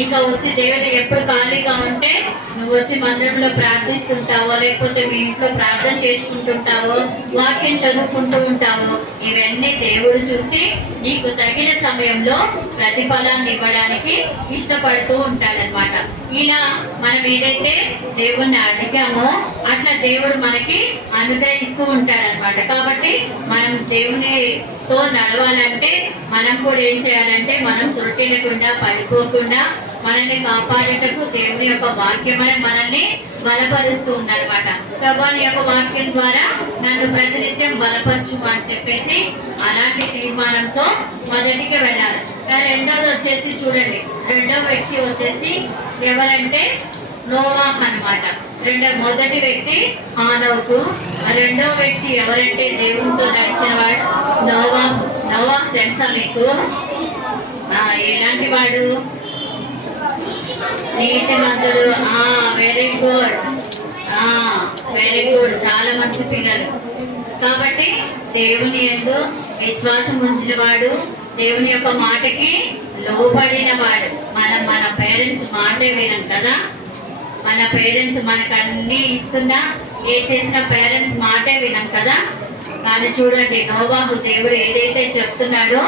ఇంకా వచ్చి దేవుడు ఎప్పుడు ఖాళీగా ఉంటే నువ్వు వచ్చి మందిరంలో ప్రార్థిస్తుంటావో, లేకపోతే మీ ఇంట్లో ప్రార్థన చేసుకుంటుంటావో, వాక్యం చదువుకుంటూ ఉంటావో, ఇవన్నీ దేవుడు చూసి నీకు తగిన సమయంలో ప్రతిఫలాన్ని ఇవ్వడానికి ఇష్టపడుతూ ఉంటాడనమాట. ఇలా మనం ఏదైతే దేవుణ్ణి అడిగామో అట్లా దేవుడు మనకి అనుగ్రహిస్తూ ఉంటాడనమాట. కాబట్టి మనం దేవునితో నడవాలంటే మనం కూడా ఏం చేయాలంటే మనం త్రుటినకుండా పడిపోకుండా మనల్ని కాపాడేటకు దేవుని యొక్క వాక్యమే మనల్ని బలపరుస్తూ ఉందన్నమాట. ప్రభుని యొక్క వాక్యం ద్వారా నన్ను ప్రతినిత్యం బలపరచు అని చెప్పేసి అలాంటి తీర్మానంతో మొదటికి వెళ్ళాలి. రెండోది వచ్చేసి చూడండి, రెండో వ్యక్తి వచ్చేసి ఎవరంటే నోవాహ్ అన్నమాట. మొదటి వ్యక్తి హానోకు, రెండో వ్యక్తి ఎవరంటే దేవునితో నడిచిన వాడు నోవాహ్. నోవాహ్ తెలుసా మీకు? ఎలాంటి వాడు? నీతిమంతుడు. వెరీ గుడ్, వెరీ గుడ్, చాలా మంచి పిల్లలు. కాబట్టి దేవుని యందు విశ్వాసం ఉంచిన వాడు, దేవుని యొక్క మాటకి లోబడిన వాడు. మన పేరెంట్స్ మాటే వినం కదా, మన పేరెంట్స్ మనకు అన్నీ ఇస్తున్నా ఏ చేసిన పేరెంట్స్ మాటే వినం కదా. కానీ చూడండి, నోవాహు దేవుడు ఏదైతే చెప్తున్నాడో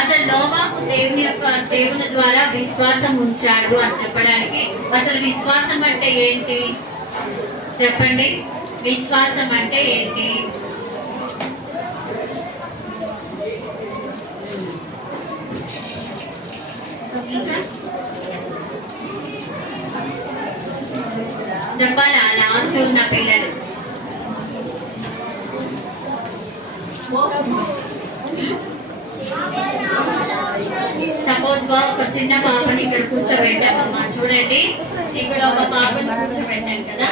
అసలు నోవాహు దేవుని ద్వారా విశ్వాసం ఉంచాడు అని చెప్పడానికి అసలు విశ్వాసం అంటే ఏంటి చెప్పండి? విశ్వాసం అంటే ఏంటి? చెప్పాలా లాస్ట్ ఉన్న పిల్లలు? సపోజ్ గా ఒక చిన్న పాపని ఇక్కడ కూర్చోబెట్టామమ్మా, చూడండి ఇక్కడ ఒక పాపని కూర్చోబెట్టాం కదా,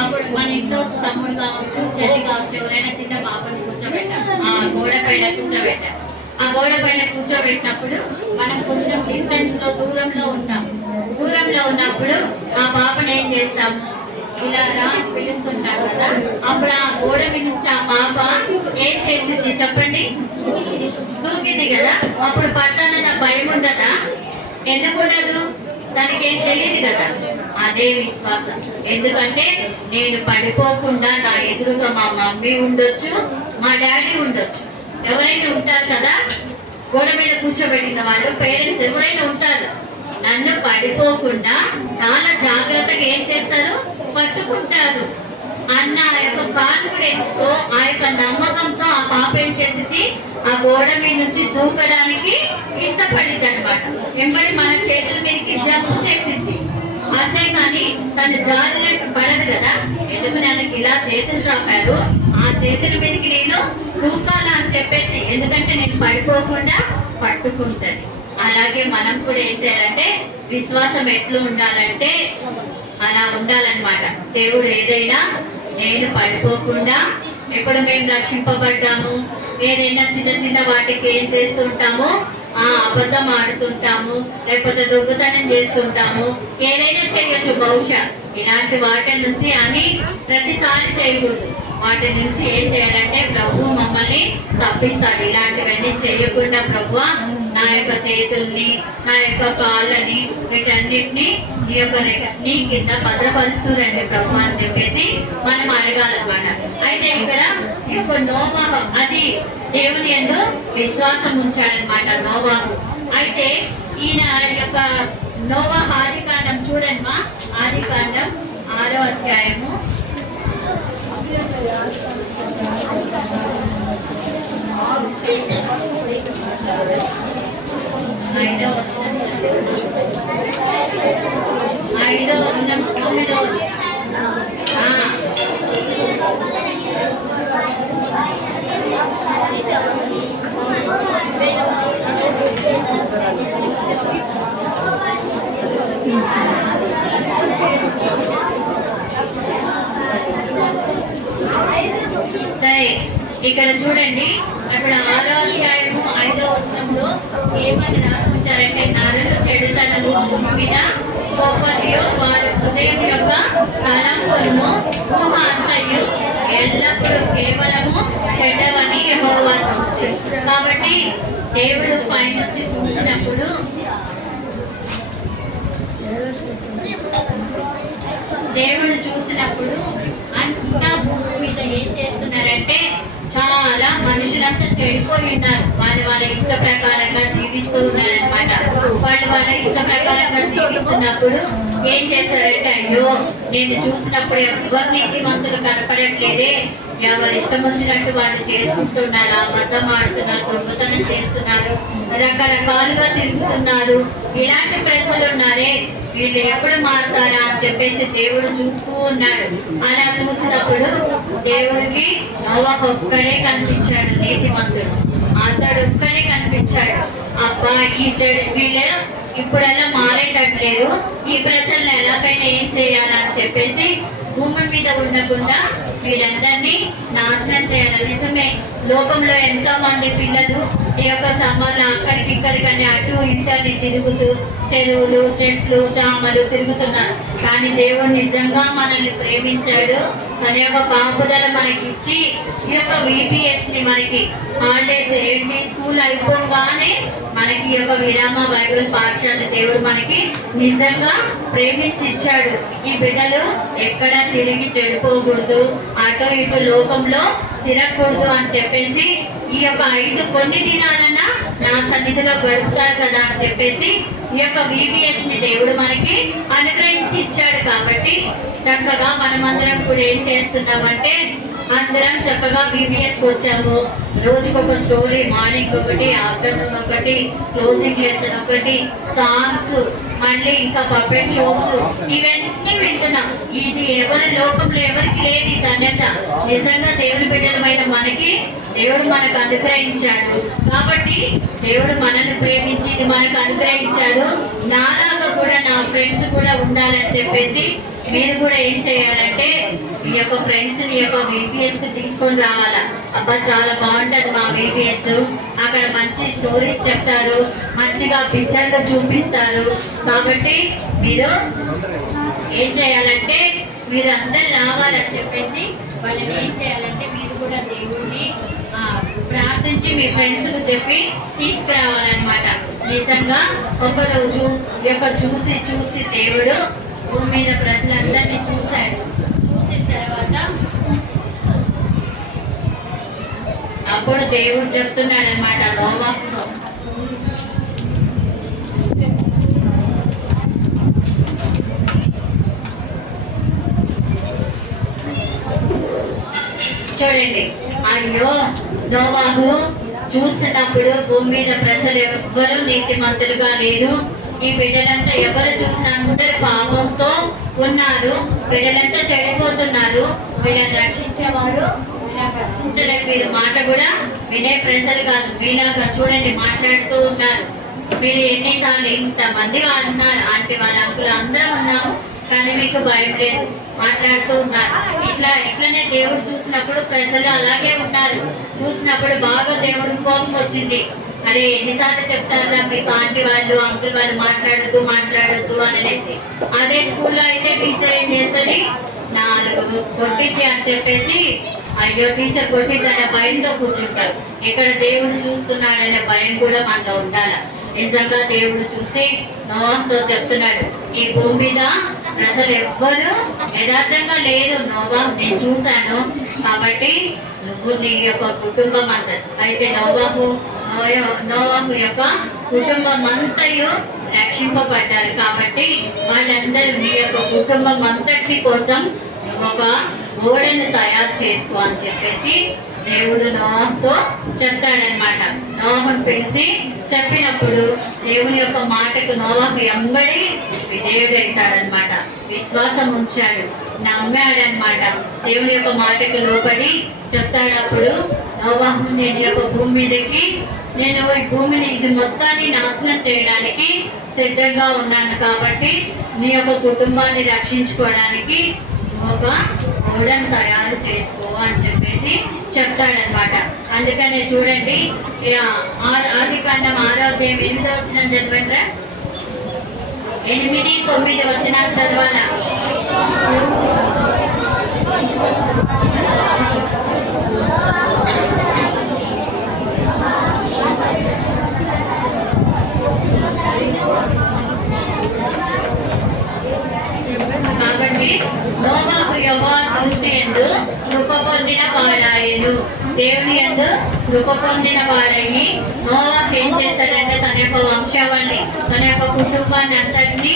అప్పుడు మన ఇంట్లో తమ్ముడు కావచ్చు, చెల్లి కావచ్చు, ఎవరైనా చిన్న పాపని కూర్చోబెట్టాం, ఆ గోడ పైన కూర్చోబెట్టాం. ఆ గోడ పైన కూర్చోబెట్టినప్పుడు మనం కొంచెం డిస్టెన్స్ లో దూరంలో ఉంటాం. దూరంలో ఉన్నప్పుడు ఆ పాపను ఏం చేస్తాము, ఇలా రా అని పిలుస్తుంటారు కదా, అప్పుడు ఆ గోడ మీద నుంచి ఆ పాప ఏం చేసింది చెప్పండి, దూకింది కదా. అప్పుడు పట్టానన్న భయం ఉండదా? ఎందుకు ఉండదు? దానికి ఏం తెలియదు కదా. అదే విశ్వాసం. ఎందుకంటే నేను పడిపోకుండా నా ఎదురుగా మా మమ్మీ ఉండొచ్చు, మా డాడీ ఉండొచ్చు, ఎవరైనా ఉంటారు కదా, గోడ మీద కూర్చోబెట్టిన వాళ్ళు పేరెంట్స్ ఎవరైనా ఉంటారు. నన్ను పడిపోకుండా చాలా జాగ్రత్తగా ఏం చేస్తారు, పట్టుకుంటారు అన్న యొక్క కాన్ఫిడెన్స్ తో, ఆ యొక్క నమ్మకంతో ఆ పాప ఏం చేసింది, ఆ గోడ మీద నుంచి దూకడానికి ఇష్టపడింది అనమాట. వెంబడి మన చేతుల మీదకి జంప్ చేసింది. అంతేగాని తను జారినట్టు పడదు కదా. ఎందుకు నాకు ఇలా చేతులు చాపారు, ఆ చేతుల మీదకి నేను దూకాలా అని చెప్పేసి, ఎందుకంటే నేను పడిపోకుండా పట్టుకుంటది. అలాగే మనం కూడా ఏం చేయాలంటే, విశ్వాసం ఎట్లు ఉండాలంటే అలా ఉండాలన్నమాట. దేవుడు ఏదైనా నేను పడిపోకుండా, ఎప్పుడు మేము రక్షింపబడ్డాము, ఏదైనా చిన్న చిన్న వాటికి ఏం చేస్తుంటాము, అబద్ధం ఆడుతుంటాము, లేకపోతే దొంగతనం చేస్తుంటాము, ఏదైనా చేయొచ్చు బహుశా. ఇలాంటి వాటి నుంచి అని ప్రతిసారి చేయకూడదు. వాటి నుంచి ఏం చేయాలంటే ప్రభు మమ్మల్ని తప్పిస్తాడు. ఇలాంటివన్నీ చేయకుండా ప్రభు నా యొక్క చేతుల్ని, నా యొక్క కాళ్ళని, వీటన్నిటిని నీ కింద భద్రపరుస్తూరండి ప్రభు అని చెప్పేసి మనం అడగాలన్నమాట. అయితే ఇక్కడ ఈ యొక్క నోవాహు అది దేవుని యందు విశ్వాసం ఉంచాడనమాట నోవాహు. అయితే ఈయన యొక్క నోవాహు ఆదికాండం చూడండి మా, ఆదికాండం 6వ అధ్యాయము 5వ వచనం 9వ సరే ఇక్కడ చూడండి, అక్కడ 6వ అధ్యాయము 5వ వచనంలో ఏమని రాసుకుంటారంటే, నరులు చెడుతనము భూమి మీద గొప్పదియో, వారి హృదయం యొక్క తలంపులను ఊహ అంతయు ఎల్లప్పుడూ కేవలము చెడ్డవని యెహోవా చూస్తుంది. కాబట్టి దేవుడు పైనుంచి చూసినప్పుడు అంతా భూమి మీద ఏం చేస్తున్నారంటే, చాలా మనుషులంతా చెడిపోయి ఉన్నారు. వాళ్ళ ఇష్ట ప్రకారంగా జీవిస్తూ ఉన్నారనమాట. వాళ్ళ ఇష్ట ప్రకారంగా జీవిస్తున్నప్పుడు ఏం చేశారంటే, అయ్యో నేను చూసినప్పుడు ఎవరు నీతిమంతులు కనపడట్లేదే, ఎవరు ఇష్టం వచ్చినట్టు వాళ్ళు చేసుకుంటున్నారు, అబద్ధం ఆడుతున్నారు, దొంగతనం చేస్తున్నారు, రకరకాలుగా తిరుగుతున్నారు, ఇలాంటి ప్రజలు ఉన్నారే, వీళ్ళు ఎప్పుడు మారుతారా అని చెప్పేసి దేవుడు చూస్తూ ఉన్నాడు. అలా చూసినప్పుడు దేవుడికి నోవాహు ఒక్కడే కనిపించాడు, నీతిమంతుడు. అతడు ఒక్కడే కనిపించాడు. అబ్బా ఈ వీళ్ళు ఇప్పుడల్లా మారేటట్లేదు, ఈ ప్రజలను ఎలాగైనా ఏం చేయాలని చెప్పేసి భూమి మీద ఉండకుండా వీరందరినీ నాశనం చేయాలి. నిజమే, లోకంలో ఎంతో మంది పిల్లలు ఈ యొక్క సమ్మర్లో అక్కడికి ఇక్కడికని అటు ఇటని తిరుగుతూ చెరువులు, చెట్లు, చామలు తిరుగుతున్నారు. కానీ దేవుడు నిజంగా మనల్ని ప్రేమించాడు. మన యొక్క కాపుదల మనకి ఇచ్చి ఈ యొక్క VPS ని మనకి హాలిడేస్ ఏంటి, స్కూల్ అయిపోగానే మనకి ఈ యొక్క విరామ బైబిల్ పాఠశాల దేవుడు మనకి నిజంగా ప్రేమించి ఇచ్చాడు. ఈ బిడ్డలు ఎక్కడ తిరిగి చెడిపోకూడదు, అటు ఇటు లోకంలో తిరగకూడదు అని చెప్పేసి ఈ యొక్క 5 కొన్ని దినాలన్నా నా సన్నిధిలో గడుపుతారు కదా అని చెప్పేసి ఈ యొక్క VPS ని దేవుడు మనకి అనుగ్రహించి ఇచ్చాడు. కాబట్టి చక్కగా మనమందరం కూడా ఏం చేస్తున్నామంటే, అందరం చక్కగా VPSకి వచ్చాము, రోజుకొక స్టోరీ, మార్నింగ్ ఒకటి, ఆఫ్టర్నూన్ ఒకటి, క్లోజింగ్ లెసన్ ఒకటి, సాంగ్స్, మళ్ళీ ఇంకా పర్ఫెక్ట్ షోస్, ఇవన్నీ వింటున్నాం. ఇది ఎవరి లోకంలో ఎవరికి లేదు ఈ ధన్యత. నిజంగా దేవుని బిడ్డలమైన మనకి దేవుడు మనకు అనుగ్రహించాడు. కాబట్టి దేవుడు మనల్ని ప్రేమించి ఇది మనకు అనుగ్రహించాడు. నాలాగా కూడా నా ఫ్రెండ్స్ కూడా ఉండాలని చెప్పేసి మీరు కూడా ఏం చేయాలంటే ఈ యొక్క ఫ్రెండ్స్ ఈ యొక్క VPS కి తీసుకొని రావాలా. అబ్బా చాలా బాగుంటది మా VPS, అక్కడ మంచి స్టోరీస్ చెప్తారు, మంచిగా పిక్చర్లు చూపిస్తారు. కాబట్టి మీరు ఏం చేయాలంటే మీరు అందరు రావాలని చెప్పేసి వాళ్ళని ఏం చేయాలంటే మీరు కూడా దేవుడిని ప్రార్థించి మీ ఫ్రెండ్స్కు చెప్పి తీసుకురావాలన్నమాట. నిజంగా ఒకరోజు యొక్క చూసి దేవుడు భూమి మీద ప్రజలందరినీ చూశాడు. చూసిన తర్వాత అప్పుడు దేవుడు చెప్తున్నాడు అనమాట నోవాహుతో, చూడండి, అయ్యో నోవాహు చూసినప్పుడు భూమి మీద ప్రజలు ఎవ్వరూ నీతిమంతులుగా లేరు. ఈ బిడ్డలంతా ఎవరు చూసినా అందరు పాపంతో ఉన్నారు. బిడ్డలంతా చెడిపోతున్నారు. వీళ్ళని రక్షించేవాడు రక్షించలేక మీరు మాట కూడా వినే ప్రజలు కాదు. మీలాగా చూడండి మాట్లాడుతూ ఉన్నారు. మీరు ఎన్నిసార్లు ఇంతమంది వాళ్ళు ఉన్నారు, ఆంటీ వాళ్ళ అంకులు అందరం ఉన్నాము, కానీ మీకు భయం లేదు, మాట్లాడుతూ ఉన్నారు. ఇట్లనే దేవుడు చూసినప్పుడు ప్రజలు అలాగే ఉన్నారు. చూసినప్పుడు బాగా దేవుడు కోపం వచ్చింది. అరే ఎన్నిసార్లు చెప్తారా మీకు ఆంటీ వాళ్ళు అంకుల్ వాళ్ళు మాట్లాడొద్దు అనేసి. అదే స్కూల్లో అయితే టీచర్ ఏం చేస్తుంది, 4 కొట్టించి అని చెప్పేసి అయ్యో టీచర్ కొట్టిందనే భయంతో కూర్చుంటారు. ఇక్కడ దేవుడు చూస్తున్నాడనే భయం కూడా మనలో ఉండాలి. నిజంగా దేవుడు చూసి నోవాహుతో చెప్తున్నాడు, ఈ భూమి మీద ప్రజలు ఎవ్వరు యథార్థంగా లేరు నోవాహు, నేను చూశాను. కాబట్టి నువ్వు నీ యొక్క కుటుంబం అంత అయితే నోవాహు యొక్క కుటుంబం అంతయు రక్షింపబడ్డారు. కాబట్టి వాళ్ళందరూ మీ యొక్క కుటుంబం అంతటి కోసం ఒక ఓడను తయారు చేసుకో అని చెప్పేసి దేవుడు నోవాహుతో చెప్తాడనమాట. నోవాహును పిలిచి చెప్పినప్పుడు దేవుని యొక్క మాటకు నోవాహు ఎంబడి విధేయుడైతాడనమాట. విశ్వాసం ఉంచాడు, నమ్మాడనమాట. దేవుని యొక్క మాటకు లోబడి చెప్తాడు. అప్పుడు నోవాహు, నేను యొక్క భూమి మీదకి నేను ఈ భూమిని ఇది మొత్తాన్ని నాశనం చేయడానికి సిద్ధంగా ఉన్నాను. కాబట్టి నీ యొక్క కుటుంబాన్ని రక్షించుకోవడానికి ఒక ఓడను తయారు చేసుకో అని చెప్పేసి చెప్తాడనమాట. అందుకనే చూడండి, ఆదికాండం 6వ అధ్యాయం 8వ వచనం చదవండి. 8, 9 వచనాలు చదవాలా. కాబట్టి నోవాహు యెహోవా దృష్టి యందు కృప పొందిన వాడాయెను. దేవుని యందు కృప పొందిన వాడయ్యి నోవాహు ఏం చేశాడంటే తన యొక్క వంశావళిని, తన యొక్క కుటుంబాన్ని అంతటినీ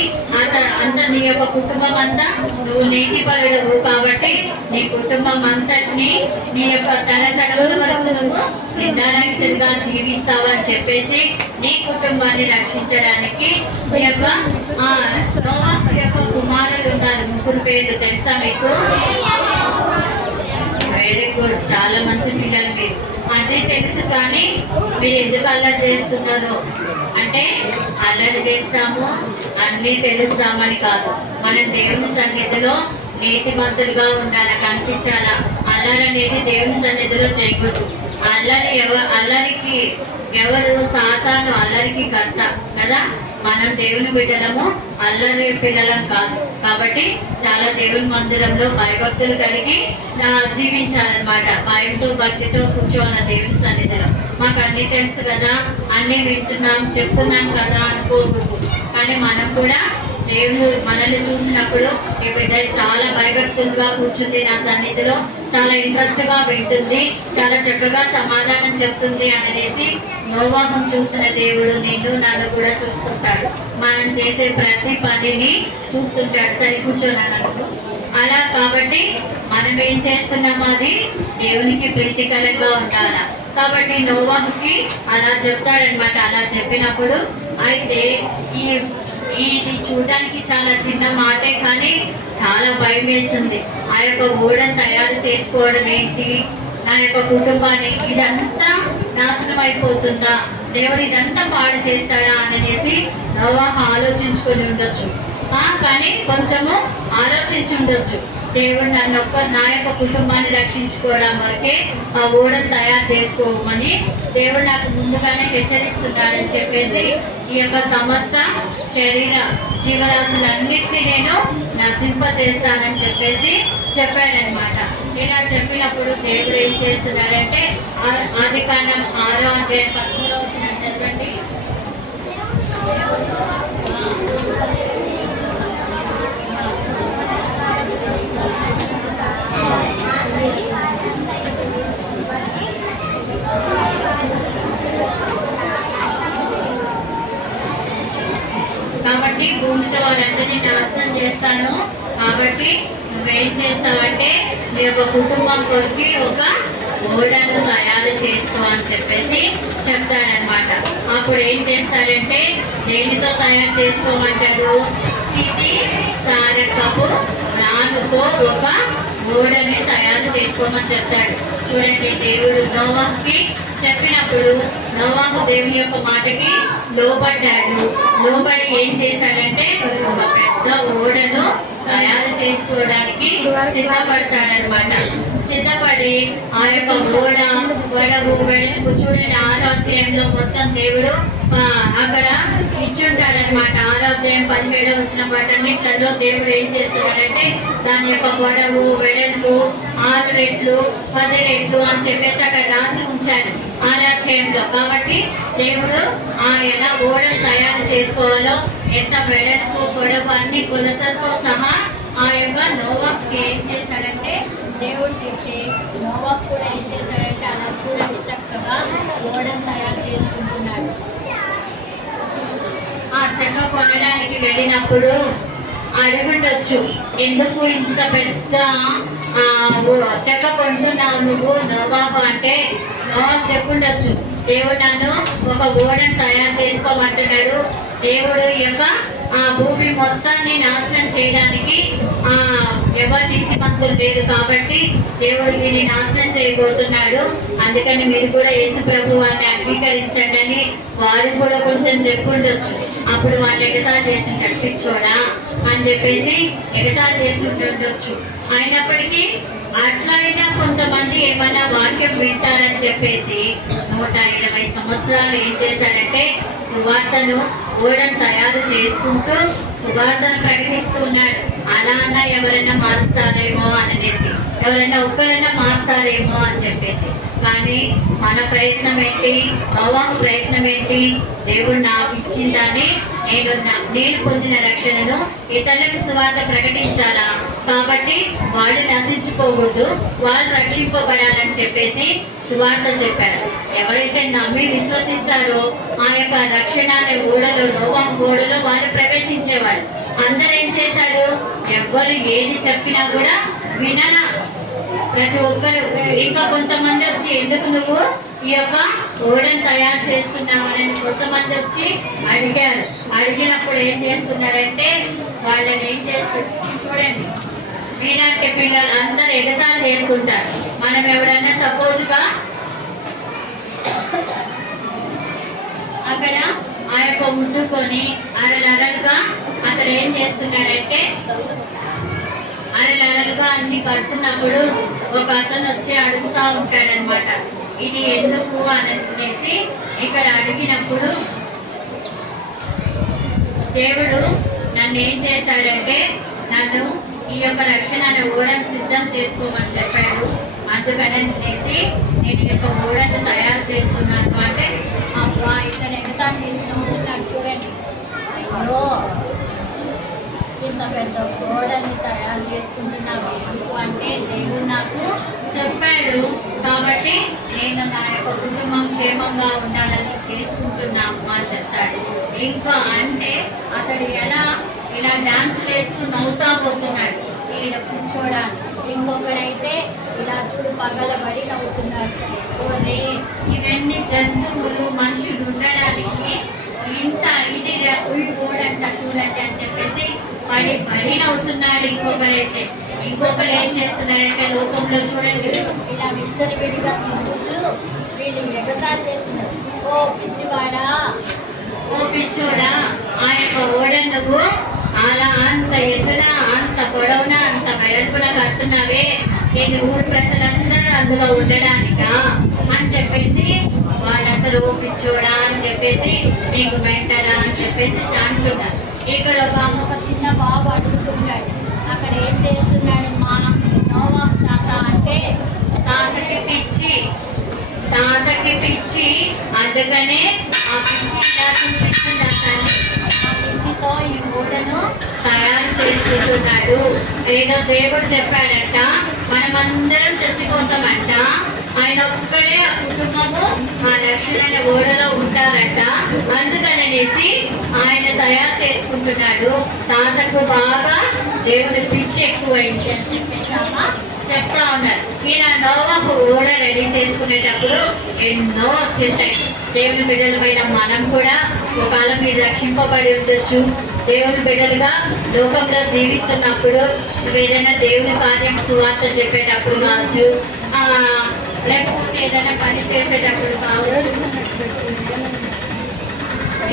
నీ యొక్క కుటుంబం అంతా నువ్వు నీతిపరుడు కాబట్టి నీ కుటుంబం అంతటినీ నీ యొక్క తరతరాల వరకు నువ్వు నిర్ధారణగా జీవిస్తావు అని చెప్పేసి నీ కుటుంబాన్ని రక్షించడానికి నీ యొక్క నోవాహు యొక్క కుమారులు ఉన్నారు. 3 పేర్లు తెలుసా మీకు? వెరీ గుడ్, చాలా మంచి పిల్లలు మీరు. అదే తెలుసు, కానీ మీరు ఎందుకు అల్లరి చేస్తున్నారు అంటే అల్లరి చేస్తాము అన్నీ తెలుస్తామని కాదు. మనం దేవుని సన్నిధిలో నీతిమంతులుగా ఉండాలి, కనిపించాలా. అల్లరి అనేది దేవుని సన్నిధిలో చేయకూడదు. అల్లరికి ఎవరు? సాతాను అల్లరికి కర్త కదా. మనం దేవుని బిడ్డలము, అల్లరి పిల్లలం కాదు. కాబట్టి చాలా దేవుని మందిరంలో భయభక్తులు కలిగి జీవించాలన్నమాట. భయంతో భక్తితో కూర్చోవాలి దేవుని సన్నిధిలో. మాకు అన్ని తెలుసు కదా, అన్ని వింటున్నాం చెప్తున్నాం కదా అనుకోకూడదు. కానీ మనం కూడా దేవుడు మనల్ని చూసినప్పుడు ఈ బిడ్డ చాలా భయభక్తులుగా కూర్చుంది నా సన్నిధిలో, చాలా ఇంట్రెస్ట్ గా వింటుంది, చాలా చక్కగా సమాధానం చెప్తుంది అనేసి నోవాహును చూసిన దేవుడు నిన్ను నన్ను కూడా చూస్తుంటాడు. మనం చేసే ప్రతి పనిని చూస్తుంటాడు. సరి కూర్చోనన్నప్పుడు అలా. కాబట్టి మనం ఏం చేస్తున్నామో అది దేవునికి ప్రీతికరంగా ఉండాలా. కాబట్టి నోవాహుకి అలా చెప్తాడనమాట. అలా చెప్పినప్పుడు అయితే ఇది చూడడానికి చాలా చిన్న మాటే కానీ చాలా భయం వేస్తుంది. ఆ యొక్క ఓడను తయారు చేసుకోవడం ఏంటి, నా యొక్క కుటుంబాన్ని ఇదంతా నాశనం అయిపోతుందా, దేవుడు ఇదంతా పాడు చేస్తాడా అనేసి నోవాహు ఆలోచించుకొని ఉండొచ్చు. కానీ కొంచెము ఆలోచించి ఉండొచ్చు. దేవుడు నా యొక్క కుటుంబాన్ని రక్షించుకోవడం వరకే ఆ ఓడను తయారు చేసుకోమని దేవుడు నాకు ముందుగానే హెచ్చరిస్తున్నాడని చెప్పేసి ఈ యొక్క సమస్త శరీర జీవరాశులన్నిటినీ నేను నశింప చేస్తానని చెప్పేసి చెప్పాడనమాట. ఇలా చెప్పినప్పుడు దేవుడు ఏం చేస్తున్నాడంటే ఆదికాండం 6వ అధ్యాయం 13వ వచనం చదవండి. కాబట్టి భూమితో వారందరినీ నాశనం చేస్తాను. కాబట్టి నువ్వేం చేస్తావంటే నీ యొక్క కుటుంబం కొరికి ఒక ఓడను తయారు చేసుకో అని చెప్పేసి చెప్తాడనమాట. అప్పుడు ఏం చేస్తాడంటే దేనితో తయారు చేసుకోమంటాడు? చితి సారకపు రానుతో ఒక ఓడని తయారు చేసుకోమని చెప్తాడు. చూడండి, దేవుడు నోవాహుకి చెప్పినప్పుడు నోవాహు దేవుని యొక్క మాటకి లోబడ్డాడు. లోబడి ఏం చేశాడంటే ఒక పెద్ద ఓడను తయారు చేసుకోవడానికి సిద్ధపడతాడనమాట. సిద్ధపడి ఆ యొక్క ఓడ పొడవు వెడల్పు చూడండి 6వ అధ్యాయంలో మొత్తం దేవుడు అక్కడ ఇచ్చుంటాడనమాట. 6వ అధ్యాయం 17వ వచనం వాటన్నిటిలో దేవుడు ఏం చేస్తున్నాడంటే దాని యొక్క పొడవు వెడల్పు 6 రెట్లు 10 రెట్లు అని చెప్పేసి అక్కడ రాసి ఉంచాడు 6వ అధ్యాయంలో. కాబట్టి దేవుడు ఎలా ఓడను తయారు చేసుకోవాలో ఎంత వెడల్పు పొడవు అన్ని కొలతలతో సహా ఆ యొక్క నోవాహుకి ఏం చేశాడంటే దేవుడు చెప్పి నోవాహు కూడా ఏం చేశాడంటే అలా చూడండి చక్కగా ఓడను తయారు చేసుకుంటున్నాడు. ఆ చెక్క కొనడానికి వెళ్ళినప్పుడు అడగండొచ్చు, ఎందుకు ఇంత పెద్ద చెక్క కొంటున్నావు నువ్వు నోవాహు అంటే చెప్పుండొచ్చు, దేవుడు నన్ను ఒక ఓడను తయారు చేసుకోమంటున్నాడు. దేవుడు యొక్క ఆ భూమి మొత్తాన్ని నాశనం చేయడానికి ఎవరి నీతిమంతులు లేరు కాబట్టి దేవుడు దీన్ని నాశనం చేయబోతున్నాడు. అందుకని మీరు కూడా యేసు ప్రభు వారిని అంగీకరించండి అని వారు కూడా కొంచెం చెప్పుండొచ్చు. అప్పుడు వాళ్ళు ఎగతాళి చేసి నడిపించోడా అని చెప్పేసి ఎగతాళి చేసి ఉండొచ్చు. అయినప్పటికీ అట్లయినా కొంతమంది ఏమన్నా వాక్యం వింటారని చెప్పేసి 120 సంవత్సరాలు ఏం చేశాడంటే సువార్తను ఓడను తయారు చేసుకుంటూ సువార్తను ప్రకటిస్తున్నాడు. అలా అన్నా ఎవరైనా మారుస్తారేమో అనేసి, ఎవరైనా ఒక్కరైనా మారుతారేమో అని చెప్పేసి. కానీ మన ప్రయత్నం ఏంటి, నోవాహు ప్రయత్నం ఏంటి? దేవుడు నాకు ఇచ్చిందని నేను పొందిన రక్షణను ఇతరులకు సువార్త ప్రకటించాలా, కాబట్టి వాళ్ళు నశించుకోకూడదు, వాళ్ళు రక్షింపబడాలని చెప్పేసి సువార్త చెప్పారు. ఎవరైతే నమ్మి విశ్వసిస్తారో ఆ యొక్క రక్షణ అనే ఓడలో నోవాహు ఓడలో వాళ్ళు ప్రవేశించేవారు. అందరూ ఏం చేశారు? ఎవ్వరు ఏది చెప్పినా కూడా వినలా ప్రతి ఒక్కరు. ఇంకా కొంతమంది వచ్చి ఎందుకు నువ్వు ఈ యొక్క ఓడను తయారు చేస్తున్నావు అని కొంతమంది వచ్చి అడిగారు. అడిగినప్పుడు ఏం చేస్తున్నారంటే వాళ్ళని ఏం చేస్తారు చూడండి, మీలాంటి పిల్లలు అందరూ ఎగతాళి చేసుకుంటారు. మనం ఎవరైనా సపోజ్గా అక్కడ ఆ యొక్క ముట్టుకొని అరలరలుగా అక్కడ ఏం చేస్తున్నాడంటే అరలరలుగా అన్ని కడుతున్నప్పుడు ఒక అతను వచ్చి అడుగుతూ ఉంటాడనమాట, ఇది ఎందుకు అనేసి. ఇక్కడ అడిగినప్పుడు దేవుడు నన్ను ఏం చేశాడంటే నన్ను ఈ యొక్క రక్షణ ఓడను సిద్ధం చేసుకోమని చెప్పాడు. అందుకనేసి నేను ఈ యొక్క ఓడను తయారు చేస్తున్నాను అంటే అబ్బా ఇక్కడ ఎగతాళి చేసి నమ్ముతున్నాడు. చూడండి, అయ్యో ఇంత పెద్ద ఓడని తయారు చేసుకుంటున్నావు ఎందుకు అంటే దేవుడు నాకు చెప్పాడు కాబట్టి నేను నా యొక్క కుటుంబం క్షేమంగా ఉండాలని చేసుకుంటున్నాము అని చెప్తాడు. ఇంకా అంటే అతడు ఇలా డాన్స్ వేస్తూ నవ్వుతా పోతున్నాడు. ఈయన కూర్చోడానికి, ఇంకొకడైతే ఇలా చూడు పగలబడి నవ్వుతున్నాడు. ఓరే ఇవన్నీ జంతువులు మనుషులు ఉండడానికి ఇంత ఇదిగా ఊడంట చూడండి అని చెప్పేసి పడి నవ్వుతున్నాడు. ఇంకొకరు ఏం చేస్తున్నారంటే లోకంలో చూడండి ఇలా విచ్చలవిడిగా తిరుగుతూ వీళ్ళు ఎగతాళి చేస్తున్నారు. ఓ పిచ్చివాడా, ఓ పిచ్చోడా, ఆ యొక్క ఓడ నువ్వు అలా అంత ఎత్తున అంత పొడవున అంత వెడల్పున కడుతున్నావే, ఇది ఊరు ప్రజలందరూ అందులో ఉండడానికా అని చెప్పేసి వాళ్ళందరూ ఓ పిచ్చోడా అని చెప్పేసి నీకు మెంటలా అని చెప్పేసి అంటున్నారు. ఇక్కడ ఒక చిన్న బాబు అడుగుతున్నాడు, అక్కడ ఏం చేస్తున్నాడు మా నోవా తాత అంటే తాతకి పిచ్చి అందుకనే ఆ పిచ్చి ఇలా చూపిస్తుంది అసలు ఆ పిచ్చితో ఈ ఓడను తయారు చేసుకుంటున్నాడు. ఏదో దేవుడు చెప్పాడంట మనమందరం చచ్చిపోతామంట, ఆయన ఒక్కడే ఆ కుటుంబము ఆ లక్షణమైన ఓడలో ఉంటారంట. అందుకనేసి ఆయన తయారు చేసుకుంటున్నాడు. తాతకు బాగా దేవుడి పిచ్చి ఎక్కువైంది అని చెప్పేసామా చెప్తా ఉన్నారు. ఈయన నోవాహు ఓడ రెడీ చేసుకునేటప్పుడు ఎన్నో వచ్చేసాయి. దేవుని బిడ్డలమైన మనం కూడా ఒకవేళ మీరు రక్షింపబడి ఉండొచ్చు. దేవుని బిడ్డలుగా లోకంలో జీవిస్తున్నప్పుడు ఏదైనా దేవుని కార్యం సువార్త చెప్పేటప్పుడు కావచ్చు, లేకపోతే ఏదైనా పని చేసేటప్పుడు కావచ్చు.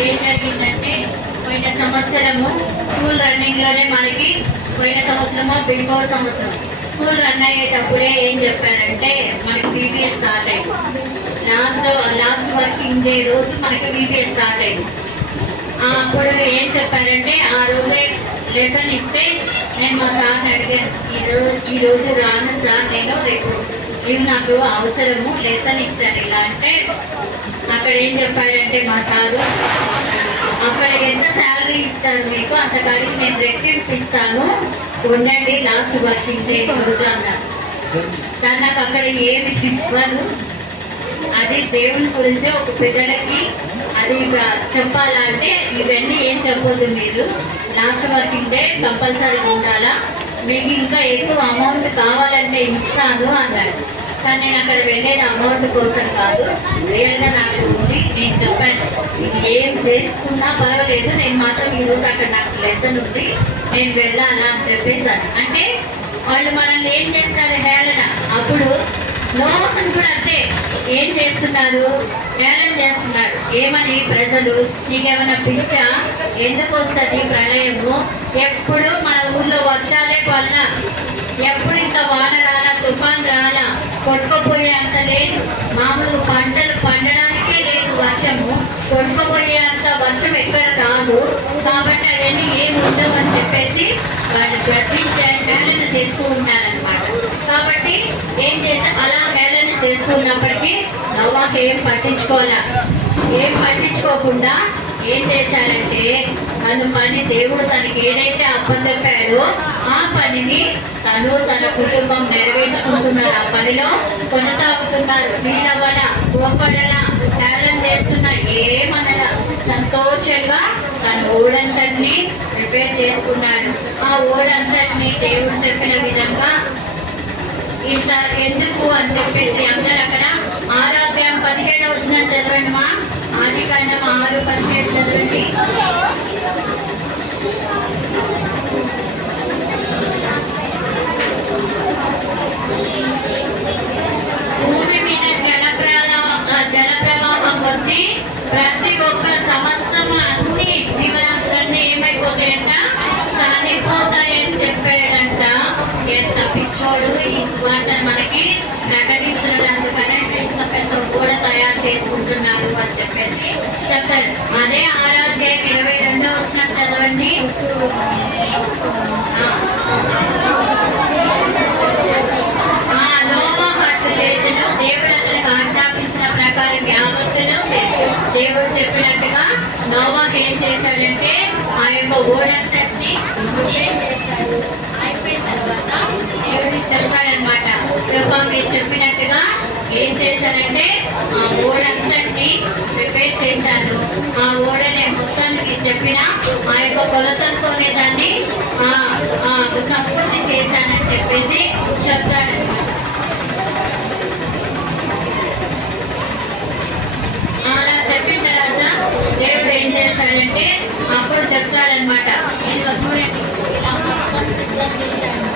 ఏం జరిగిందంటే పోయిన సంవత్సరము స్కూల్ రన్నింగ్లోనే మనకి పోయిన సంవత్సరమో బిఫోర్ సంవత్సరం స్కూల్ రన్ అయ్యేటప్పుడే ఏం చెప్పారంటే మనకి బీబీఎస్ స్టార్ట్ అయింది. లాస్ట్ వర్కింగ్ డే రోజు మనకి బీబీఎస్ స్టార్ట్ అయింది. అప్పుడు ఏం చెప్పారంటే ఆ రోజే లెసన్ ఇస్తే నేను మా సార్ని అడిగాను, ఈరోజు రాను సార్, నేను రేపు ఇవి నాకు అవసరము లెసన్ ఇచ్చాను ఇలా అంటే అక్కడ ఏం చెప్పాడంటే మా సారు, అక్కడ ఎంత శాలరీ ఇస్తారు మీకు అంతకాడికి నేను రెట్టింపు ఇస్తాను, ఉండండి లాస్ట్ వర్కింగ్ డే రోజు అన్నారు. కానీ నాకు అక్కడ ఏమి ఇవ్వను, అది దేవుని గురించి ఒక బిడ్డలకి అది చెప్పాలంటే ఇవన్నీ ఏం చెప్పొద్దు, మీరు లాస్ట్ వర్కింగ్ డే కంపల్సరీగా ఉండాలా, మీకు ఇంకా ఎక్కువ అమౌంట్ కావాలంటే ఇస్తాను అన్నాడు. కానీ నేను అక్కడ వెళ్ళేది అమౌంట్ కోసం కాదు, రియల్గా నాకు ఉంది. నేను చెప్పాను ఇది ఏం చేసుకున్నా పర్వాలేదు, నేను మాత్రం ఈరోజు అక్కడ నాకు లెసన్ ఉంది, నేను వెళ్ళాలా అని చెప్పేసాను. అంటే వాళ్ళు మనల్ని ఏం చేస్తారు, హేళన. అప్పుడు నోవాహును కూడా అంతే, ఏం చేస్తున్నారు, హేళన చేస్తున్నారు. ఏమని ప్రజలు, నీకేమైనా పిచ్చా, ఎందుకు వస్తుంది ప్రళయము, ఎప్పుడు మన ఊళ్ళో వర్షాలే పడినా, ఎప్పుడు ఇంకా వాన రాలా, తుఫాన్ రాలా, కొట్టుకుపోయే అంత లేదు, మామూలు పంటలు పండడానికే లేదు వర్షము, కొట్టుకుపోయే అంత వర్షం ఎక్కడ రాదు, కాబట్టి అవన్నీ ఏమి ఉండవు అని చెప్పేసి వాళ్ళు గర్వించే హేళన చేస్తూ ఉన్నారనమాట. కాబట్టి ఏం చేస్తే అలా హేళన చేస్తూ ఉన్నప్పటికీ నోవాహు ఏం పట్టించుకోకుండా ఏం చేశాడంటే తన పని దేవుడు తనకి ఏదైతే అప్పచెప్పాడో ఆ పనిని తను తన కుటుంబం నెరవేర్చుకుంటున్నారు. ఆ పనిలో కొనసాగుతున్నారు. వీళ్ళవల కోపడల హేళన చేస్తున్నా ఏమనలా సంతోషంగా తన ఓడంతటిని ప్రిపేర్ చేసుకున్నాడు. ఆ ఓడంతటిని దేవుడు చెప్పిన విధంగా ఇట్లా ఎందుకు అని చెప్పేసి అందరూ అక్కడ 6వ అధ్యాయం 17వ వచనం చదవండి మా, ఆదికాండం 6:17 చదవండి. భూమి మీద జలప్రవాహం వచ్చి ప్రతి ఒక్క సమస్తం అన్ని జీవరాశులన్నీ ఏమైపోతాయంట, చనిపోతాయని చెప్పాడంట. ఎంత పిచ్చోడు ఈ సువార్తను మనకి ప్రకటిస్తున్నాడు. అందుకనే ఇంత పెద్ద కూడా తయారు చేసుకుంటున్నారు అని చెప్పేసి చెప్తాడు. అదే 6వ అధ్యాయం 22వ వచనం చదవండి. నోవాహు అట్లు చేసెను, దేవుడు అతనికి ఆజ్ఞాపించిన ప్రకారం యావత్తును దేవుడు చెప్పినట్టుగా నోవాహు ఏం చేశాడంటే ఆ యొక్క ఓడంతటిని చేశాడు. అయిపోయిన తర్వాత దేవుడికి చెప్పాడనమాట, ప్రభా మీరు చెప్పినట్టుగా ఏం చేశాడంటే ఆ ఓడంతటిని ప్రిపేర్ చేశాను. ఆ ఓడనే మొత్తానికి చెప్పిన ఆ యొక్క కొలతలతోనే దాన్ని సంపూర్తి చేశాను. చెప్తాడనమాట. అలా చెప్పిన తర్వాత దేవుడు ఏం చేస్తాడంటే అప్పుడు చెప్తాడనమాట. ఇదిగో చూడండి, ఇలా మొత్తం సిద్ధం చేశాడు.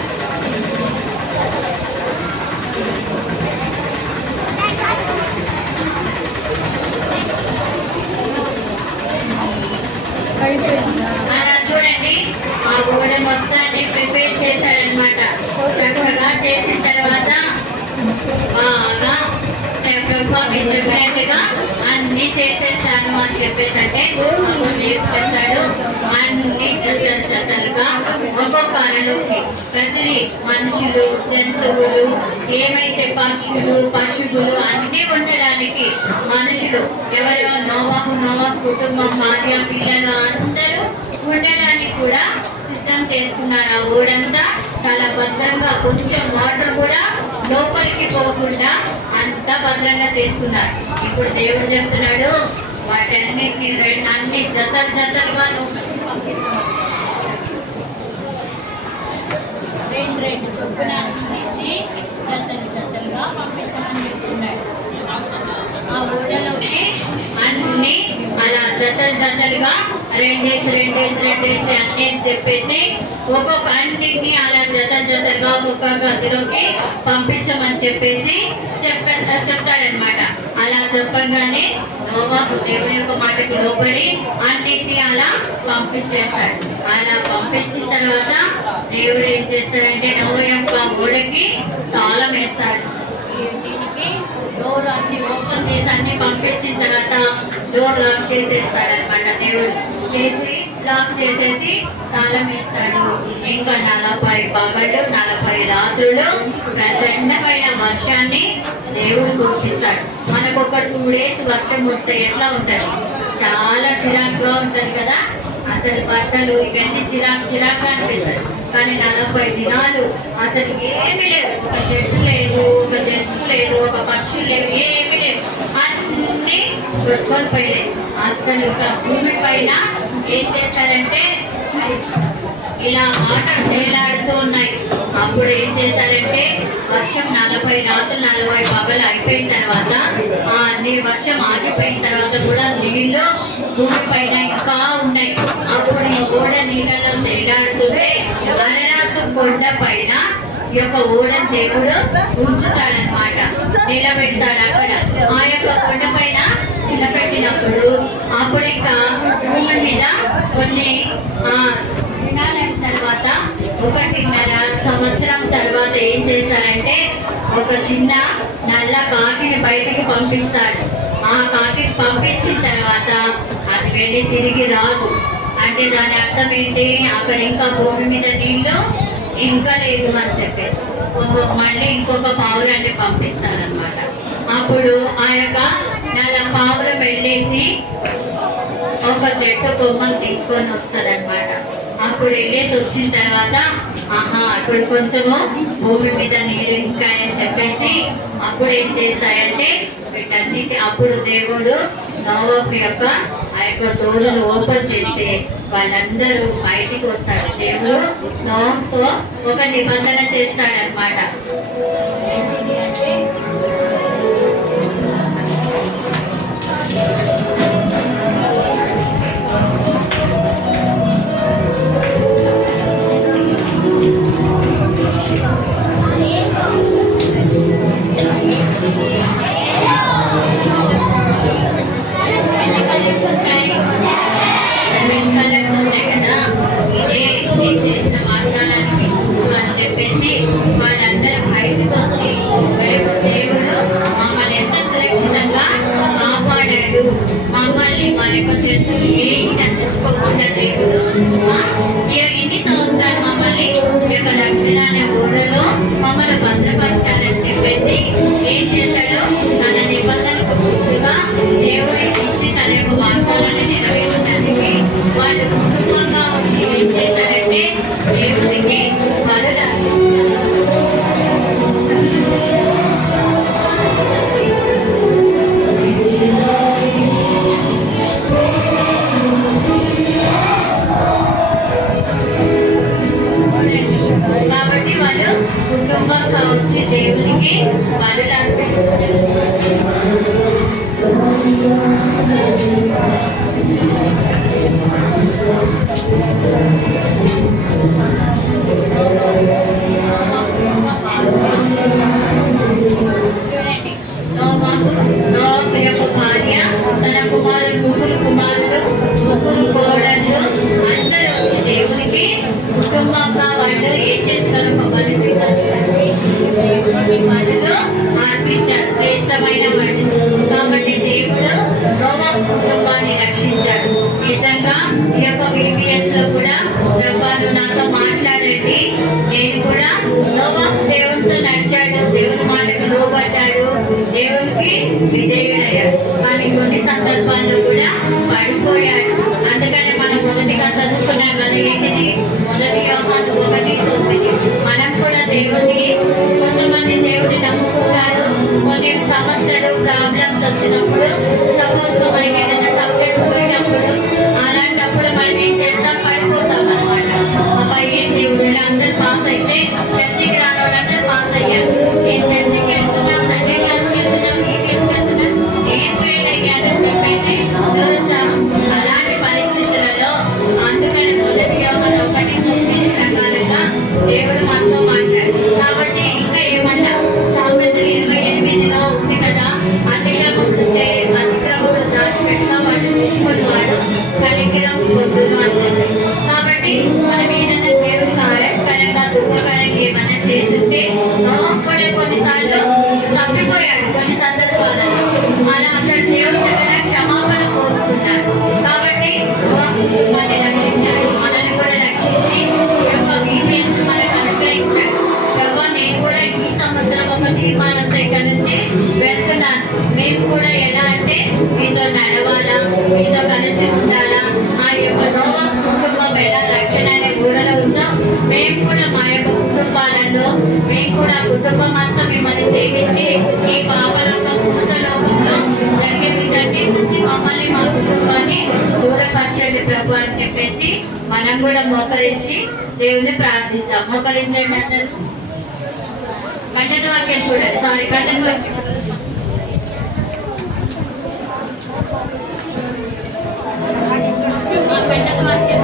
అలా చూడండి, ఆ గోడ మొత్తాన్ని ప్రిపేర్ చేశాడనమాట. చక్కగా చేసిన తర్వాత బాగా మీరు చెప్పినట్టుగా అన్ని చేసేసాను అని చెప్పేసి అంటే చెప్తాడు. అన్ని జతలుగా ఒక్కొక్క అరలోకి ప్రతిదీ మనుషులు, జంతువులు, ఏమైతే పక్షులు, పశువులు అన్ని ఉండడానికి మనుషులు ఎవరో నోవాహు కుటుంబం, భార్య, పిల్లలు అందరూ ఉండడానికి కూడా సిద్ధం చేసుకున్నారు. ఆ ఊరంతా చాలా భద్రంగా, కొంచెం వాటర్ కూడా లోపలికి పోకుండా అంత భద్రంగా చేసుకున్నారు. ఇప్పుడు దేవుడు చెప్తున్నాడు వాటన్నిటిని అన్ని జతలుగా లోపలికి పంపించవచ్చు. రెండు చొప్పున అన్నిటిని జతలుగా పంపించమని చెప్తున్నాడు. ఆ ఊడలోకి అన్ని అలా జతలుగా రెండేసి అన్ని అని చెప్పేసి ఒక్కొక్క అన్నిటిని అలా జతలుగా ఒక్కొక్క గదిలోకి పంపించమని చెప్పేసి చెప్తాడనమాట. అలా చెప్పగానే నోవాహు దేవుని యొక్క మాటకి లోబడి అన్నిటిని అలా పంపించేస్తాడు. అలా పంపించిన తర్వాత దేవుడు ఏం చేస్తాడంటే నోవా యొక్క గోడకి తాళం వేస్తాడు. దీనికి డోర్ అన్ని ఓపెన్ చేసి అన్ని పంపించిన తర్వాత డోర్ లాక్ చేసేస్తాడనమాట. దేవుడు లాక్ చేసేసి తాళం వేస్తాడు. ఇంకా 40 పగళ్ళు 40 రాత్రులు ప్రచండమైన వర్షాన్ని దేవుడు కురిపిస్తాడు. మనకు ఒక 2 days వర్షం వస్తే ఎట్లా ఉంటుంది? చాలా చిరాకుగా ఉంటుంది కదా. అసలు బట్టలు ఇవన్నీ చిరాకుగా అనిపిస్తాయి. కానీ 40 దినాలు అసలు ఏమీ లేదు. ఒక చెట్టు లేదు, ఒక జంతువు లేదు, ఒక పక్షి లేదు, ఏమీ లేదు. అన్నీ కొట్టుకొని పోయలేదు. అసలు ఒక భూమి పైన ఏం చేశారంటే ఇలా ఆటలు తేలాడుతూ ఉన్నాయి. అప్పుడు ఏం చేశారంటే వర్షం 40 రాత్రులు 40 పగలు అయిపోయిన తర్వాత ఆ వర్షం ఆగిపోయిన తర్వాత కూడా నీళ్లు భూమి పైన ఇంకా ఉన్నాయి. అప్పుడు ఈ ఓడ నీళ్ళలో తేలాడుతుంటే అరనాథు కొండ పైన ఈ యొక్క ఓడని దేవుడు ఉంచుతాడనమాట, నిలబెడతాడు. అక్కడ ఆ యొక్క కొండ పైన నిలబెట్టినప్పుడు అప్పుడు ఇంకా భూమి మీద కొన్ని దినాలైన తర్వాత 1.5 సంవత్సరం తర్వాత ఏం చేస్తారంటే ఒక చిన్న నల్ల కాకిని బయటికి పంపిస్తాడు. ఆ కాకిని పంపించిన తర్వాత అది వెళ్ళి తిరిగి రాదు. అంటే దాని అర్థం ఏంటి? అక్కడ ఇంకా భూమి మీద నీళ్ళు ఇంకా లేదు అని చెప్పేసి మళ్ళీ ఇంకొక పావులాన్ని పంపిస్తారనమాట. అప్పుడు ఆ యొక్క నల్ల పావులు వెళ్ళేసి ఒక చెట్టు కొమ్మను తీసుకొని వస్తాడనమాట. అప్పుడు వెళ్ళేసి వచ్చిన తర్వాత అప్పుడు కొంచెము భూమి మీద నీరు ఇంకా అని చెప్పేసి అప్పుడు ఏం చేస్తాయంటే వీటన్నిటి అప్పుడు దేవుడు నోవాహు యొక్క ఆ యొక్క తోడును ఓపెన్ చేస్తే వాళ్ళందరూ బయటికి వస్తారు. దేవుడు నోవాహుతో ఒక నిబంధన చేస్తాడనమాట. వాళ్ళందరూ బయటకు వచ్చి దేవుడు మమ్మల్ని ఎంత సురక్షితంగా కాపాడాడు, మమ్మల్ని మా యొక్క చేతులు ఏమి నశించుకోకుండా దేవుడు ఇన్ని సంవత్సరాలు మమ్మల్ని ఈ యొక్క రక్షణ అనే ఊళ్ళలో మమ్మల్ని భద్రపరచాలని చెప్పేసి ఏం చేశాడు? తన నిబంధనకు ముందుగా దేవుడు ఇచ్చి తన యొక్క వాగ్దానాన్ని నెరవేర్చడానికి వాళ్ళు కుటుంబంగా వచ్చి ఏం చేశారంటే దేవుడికి కాబట్టి వాళ్ళు కుటుంబంగా వచ్చి దేవునికి బలులు అర్పిస్తున్నారు. నోవాహు యొక్క భార్య, తన కుమారుడు, ముగ్గురు కోడళ్ళు అందరూ వచ్చి దేవునికి కుటుంబంగా వాళ్ళు ఏం చేస్తారు? ఒక బలులు అర్పించారు, శ్రేష్టమైన బలులు. కాబట్టి దేవుడు నోవాహు కుటుంబాన్ని రక్షించాడు. నిజంగా ఈ యొక్క BBS లో కూడా ప్రభు నాతో మాట్లాడండి, నేను కూడా నోవాహు దేవునితో నడిచాడు, దేవుని మాటకు లోబడ్డాడు, దేవునికి విధేయుడయ్యాడు. కానీ కొన్ని సందర్భాల్లో కూడా పడిపోయాడు. అందుకని మనం మొదటిగా చదువుకున్నాం కదా, ఏంటిది? 1 యోహాను 1:9. మనం కూడా దేవుని, కొంతమంది దేవుని నమ్ముకుంటారు. కొన్ని సమస్యలు, ప్రాబ్లమ్స్ వచ్చినప్పుడు, సపోజ్ మనకి ఏదైనా సబ్జెక్ట్ పోయినప్పుడు, అలాంటప్పుడు మనం ఏం చేస్తాం? పడిపోతాం అనమాట. అబ్బా ఏం దేవుడు, ఇలా అందరు పాస్ అయితే చర్చికి రావాలంటే పాస్ అయ్యాం, ఏ చర్చికి వెళ్తున్నాం, సండే క్లాస్కి వెళ్తున్నాం, BBS వెళ్తున్నాం, ఏం ఫెయిల్ అయ్యాడని చెప్పేసి అలాంటి పరిస్థితులలో, అందుకని 1 యోహాను 1:9 ప్రకారంగా దేవుడు మనతో మాట్లాడు. కాబట్టి ఇంకా ఏమన్నా సామెతలు 28లో ఉంది కదా, అతిక్రమములు దాచిపెట్టుగా వాడు తీసుకుని వాడు కనికరం పొందును అని చెప్పి. కాబట్టి మనం ఏదైనా దేవుడికి ఆయాస్కరంగా, దుఃఖకరంగా ఏమైనా చేస్తుంటే, కూడా కొన్నిసార్లు తప్పిపోయాడు కొన్ని సందర్భాలలో. అలా అతడు దేవుడి దగ్గర క్షమాపణ కోరుకున్నాడు. కాబట్టి మనల్ని రక్షించాడు, మనల్ని కూడా రక్షించి ఈ యొక్క BBS మనకు అనుగ్రహించాడు. ప్రభు, నేను కూడా ఈ సంవత్సరం ఒక తీర్మానంతో ఇక్కడ నుంచి వెళ్తున్నాను. మేము కూడా ఎలా అంటే మీతో నడవాలా, మీతో కలిసి ఉండాలా, ఆ యొక్క నోవాహు కుటుంబం ఎలా రక్షణ అనే గూడలో ఉందో, మేము కూడా మా యొక్క కుటుంబాలలో, మేము కూడా కుటుంబం అంతా మిమ్మల్ని సేవించి ఈ పాపలోకం పుస్తలోకంలో జరిగే వీటన్నిటి నుంచి మమ్మల్ని, మా కుటుంబాన్ని దూరపరచండి ప్రభు అని చెప్పేసి మనం కూడా మోకరించి దేవుని ప్రార్థిస్తాం. మోకరించండి అందరూ. కంటెంట్ వాక్యం చూడండి, సారీ కంటెంట్ వాక్యం. కంటెంట్ వాక్యం